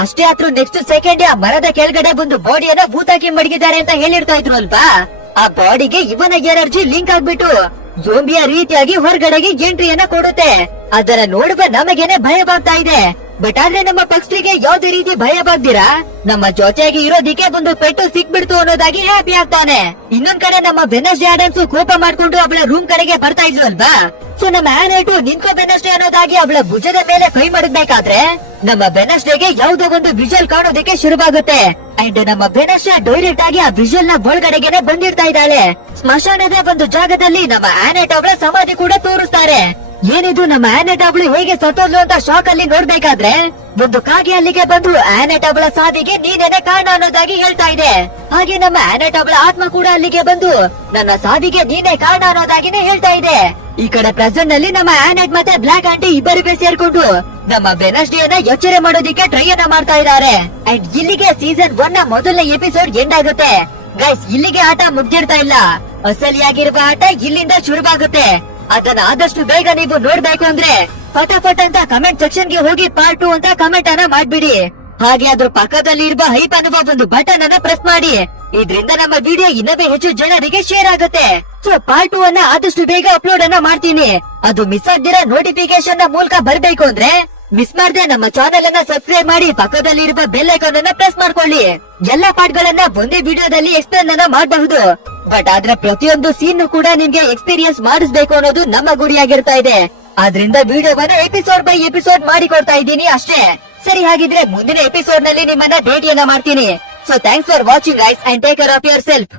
ಅಷ್ಟೇ ಆದ್ರೂ ನೆಕ್ಸ್ಟ್ ಸೆಕೆಂಡ್ ಆ ಮರದ ಕೆಳಗಡೆ ಒಂದು ಬಾಡಿಯನ್ನ ಭೂತಾಕಿ ಮಡಗಿದ್ದಾರೆ ಅಂತ ಹೇಳಿರ್ತಾ ಇದ್ರು ಅಲ್ವಾ? ಆ ಬಾಡಿಗೆ ಇವನ ಎನರ್ಜಿ ಲಿಂಕ್ ಆಗ್ಬಿಟ್ಟು ಜೋಂಬಿಯ ರೀತಿಯಾಗಿ ಹೊರಗಡೆಗೆ ಎಂಟ್ರಿಯನ್ನ ಕೊಡುತ್ತೆ. ಅದನ್ನ ನೋಡುವ ನಮಗೇನೆ ಭಯವಾಗ್ತಾ ಇದೆ. ಬಟ್ ಆದ್ರೆ ನಮ್ಮ ಪಕ್ಷಿಗೆ ಯಾವ್ದೇ ರೀತಿ ಭಯ ಬಾಗ್ದಿರಾ? ನಮ್ಮ ಜೊತೆಯಾಗಿ ಇರೋದಿಕ್ಕೆ ಒಂದು ಪೆಟ್ಟು ಸಿಕ್ಬಿಡ್ತು ಅನ್ನೋದಾಗಿ ಹ್ಯಾಪಿ ಆಗ್ತಾನೆ. ಇನ್ನೊಂದ್ ಕಡೆ ನಮ್ಮ ವೆನಸ್ ಆಡನ್ಸ್ ಕೋಪ ಮಾಡ್ಕೊಂಡು ಅವಳ ರೂಮ್ ಕಡೆಗೆ ಬರ್ತಾ ಇದ್ಲು ಅಲ್ವಾ? ಸೊ ನಮ್ಮ ಆನೇಟು ನಿನ್ಕೋ ಬೆನಸ್ಡೇ ಅನ್ನೋದಾಗಿ ಅವಳ ಭುಜದ ಮೇಲೆ ಕೈ ಮಾಡಿದ್ಬೇಕಾದ್ರೆ ನಮ್ಮ ಬೆನಸ್ಡೇಗೆ ಯಾವ್ದೋ ಒಂದು ವಿಜುವಲ್ ಕಾಣೋದಕ್ಕೆ ಶುರುವಾಗುತ್ತೆ. ಅಂಡ್ ನಮ್ಮ ಬೆನಸ್ಡೇ ಡೈರೆಕ್ಟ್ ಆಗಿ ಆ ವಿಜುವಲ್ನ ಒಳಗಡೆಗೆನೆ ಬಂದಿರ್ತಾ ಇದ್ದಾಳೆ. ಸ್ಮಶಾನದ ಒಂದು ಜಾಗದಲ್ಲಿ ನಮ್ಮ ಆನೆಟ್ ಅವಳ ಸಮಾಧಿ ಕೂಡ ತೋರಿಸ್ತಾರೆ. ಏನಿದು? ನಮ್ಮ ಆನೆಟ್ ಅವಳು ಹೇಗೆ ಸತ್ತೋದ್ಲು ಅಂತ ಶಾಕ್ ಅಲ್ಲಿ ನೋಡ್ಬೇಕಾದ್ರೆ ಒಂದು ಕಾಗೆ ಅಲ್ಲಿಗೆ ಬಂದು ಆನೆಟ್ ಅವಳ ಸಾವಿಗೆ ನೀನೇನೆ ಕಾರಣ ಅನ್ನೋದಾಗಿ ಹೇಳ್ತಾ ಇದೆ. ಹಾಗೆ ನಮ್ಮ ಆನೆಟ್ ಅವಳ ಆತ್ಮ ಕೂಡ ಅಲ್ಲಿಗೆ ಬಂದು ನನ್ನ ಸಾವಿಗೆ ನೀನೇ ಕಾರಣ ಅನ್ನೋದಾಗಿನೇ ಹೇಳ್ತಾ ಇದೆ. ಈ ಕಡೆ ಪ್ರೆಸೆಂಟ್ನಲ್ಲಿ ನಮ್ಮ ಆನೆಟ್ ಮತ್ತೆ ಬ್ಲಾಕ್ ಆಂಟಿ ಇಬ್ಬರಿಗೂ ಸೇರ್ಕೊಂಡು ನಮ್ಮ ಬೆನಸ್ಡಿಯನ್ನ ಯೋಚನೆ ಮಾಡೋದಿಕ್ಕೆ ಟ್ರೈ ಅನ್ನ ಮಾಡ್ತಾ ಇದ್ದಾರೆ. ಅಂಡ್ ಇಲ್ಲಿಗೆ ಸೀಸನ್ ಒನ್ನ ಮೊದಲನೇ ಎಪಿಸೋಡ್ ಎಂಡ್ ಆಗುತ್ತೆ. ಗೈಸ್ ಇಲ್ಲಿಗೆ ಆಟ ಮುಗ್ದಿರ್ತಾ ಇಲ್ಲ. ಅಸಲಿಯಾಗಿರುವ ಆಟ ಇಲ್ಲಿಂದ ಶುರುವಾಗುತ್ತೆ. ಅದನ್ನ ಆದಷ್ಟು ಬೇಗ ನೀವು ನೋಡ್ಬೇಕು ಅಂದ್ರೆ ಫಟಾಫಟ್ ಅಂತ ಕಮೆಂಟ್ ಸೆಕ್ಷನ್ಗೆ ಹೋಗಿ ಪಾರ್ಟ್ ಟು ಅಂತ ಕಮೆಂಟ್ ಅನ್ನ ಮಾಡ್ಬಿಡಿ. ಹಾಗೆ ಅದ್ರ ಪಕ್ಕದಲ್ಲಿ ಇರುವ ಹೈಪ್ ಅನ್ನುವ ಒಂದು ಬಟನ್ ಅನ್ನ ಪ್ರೆಸ್ ಮಾಡಿ. ಇದ್ರಿಂದ ನಮ್ಮ ವಿಡಿಯೋ ಇನ್ನವೇ ಹೆಚ್ಚು ಜನರಿಗೆ ಶೇರ್ ಆಗುತ್ತೆ. ಸೊ ಪಾರ್ಟ್ ಟು ಅನ್ನ ಆದಷ್ಟು ಬೇಗ ಅಪ್ಲೋಡ್ ಅನ್ನ ಮಾಡ್ತೀನಿ. ಅದು ಮಿಸ್ ಆಗ್ದಿರ ನೋಟಿಫಿಕೇಶನ್ನ ಮೂಲಕ ಬರ್ಬೇಕು ಅಂದ್ರೆ ಮಿಸ್ ಮಾಡದೆ ನಮ್ಮ ಚಾನೆಲ್ ಅನ್ನ ಸಬ್ಸ್ಕ್ರೈಬ್ ಮಾಡಿ ಪಕ್ಕದಲ್ಲಿ ಇರುವ ಬೆಲ್ ಐಕಾನ್ ಅನ್ನ ಪ್ರೆಸ್ ಮಾಡ್ಕೊಳ್ಳಿ. ಎಲ್ಲಾ ಪಾರ್ಟ್ ಗಳನ್ನ ಒಂದೇ ವಿಡಿಯೋದಲ್ಲಿ ಎಕ್ಸ್ಪ್ಲೇನ್ ಅನ್ನ ಮಾಡಬಹುದು. ಬಟ್ ಆದ್ರೆ ಪ್ರತಿಯೊಂದು ಸೀನ್ ಕೂಡ ನಿಮ್ಗೆ ಎಕ್ಸ್ಪೀರಿಯನ್ಸ್ ಮಾಡಿಸ್ಬೇಕು ಅನ್ನೋದು ನಮ್ಮ ಗುರಿಯಾಗಿರ್ತಾ ಇದೆ. ಆದ್ರಿಂದ ವಿಡಿಯೋವನ್ನ ಎಪಿಸೋಡ್ ಬೈ ಎಪಿಸೋಡ್ ಮಾಡಿಕೊಡ್ತಾ ಇದ್ದೀನಿ ಅಷ್ಟೇ. ಸರಿ, ಹಾಗಿದ್ರೆ ಮುಂದಿನ ಎಪಿಸೋಡ್ನಲ್ಲಿ ನಿಮ್ಮನ್ನ ಭೇಟಿಯನ್ನ ಮಾಡ್ತೀನಿ. So thanks for watching guys and take care of yourself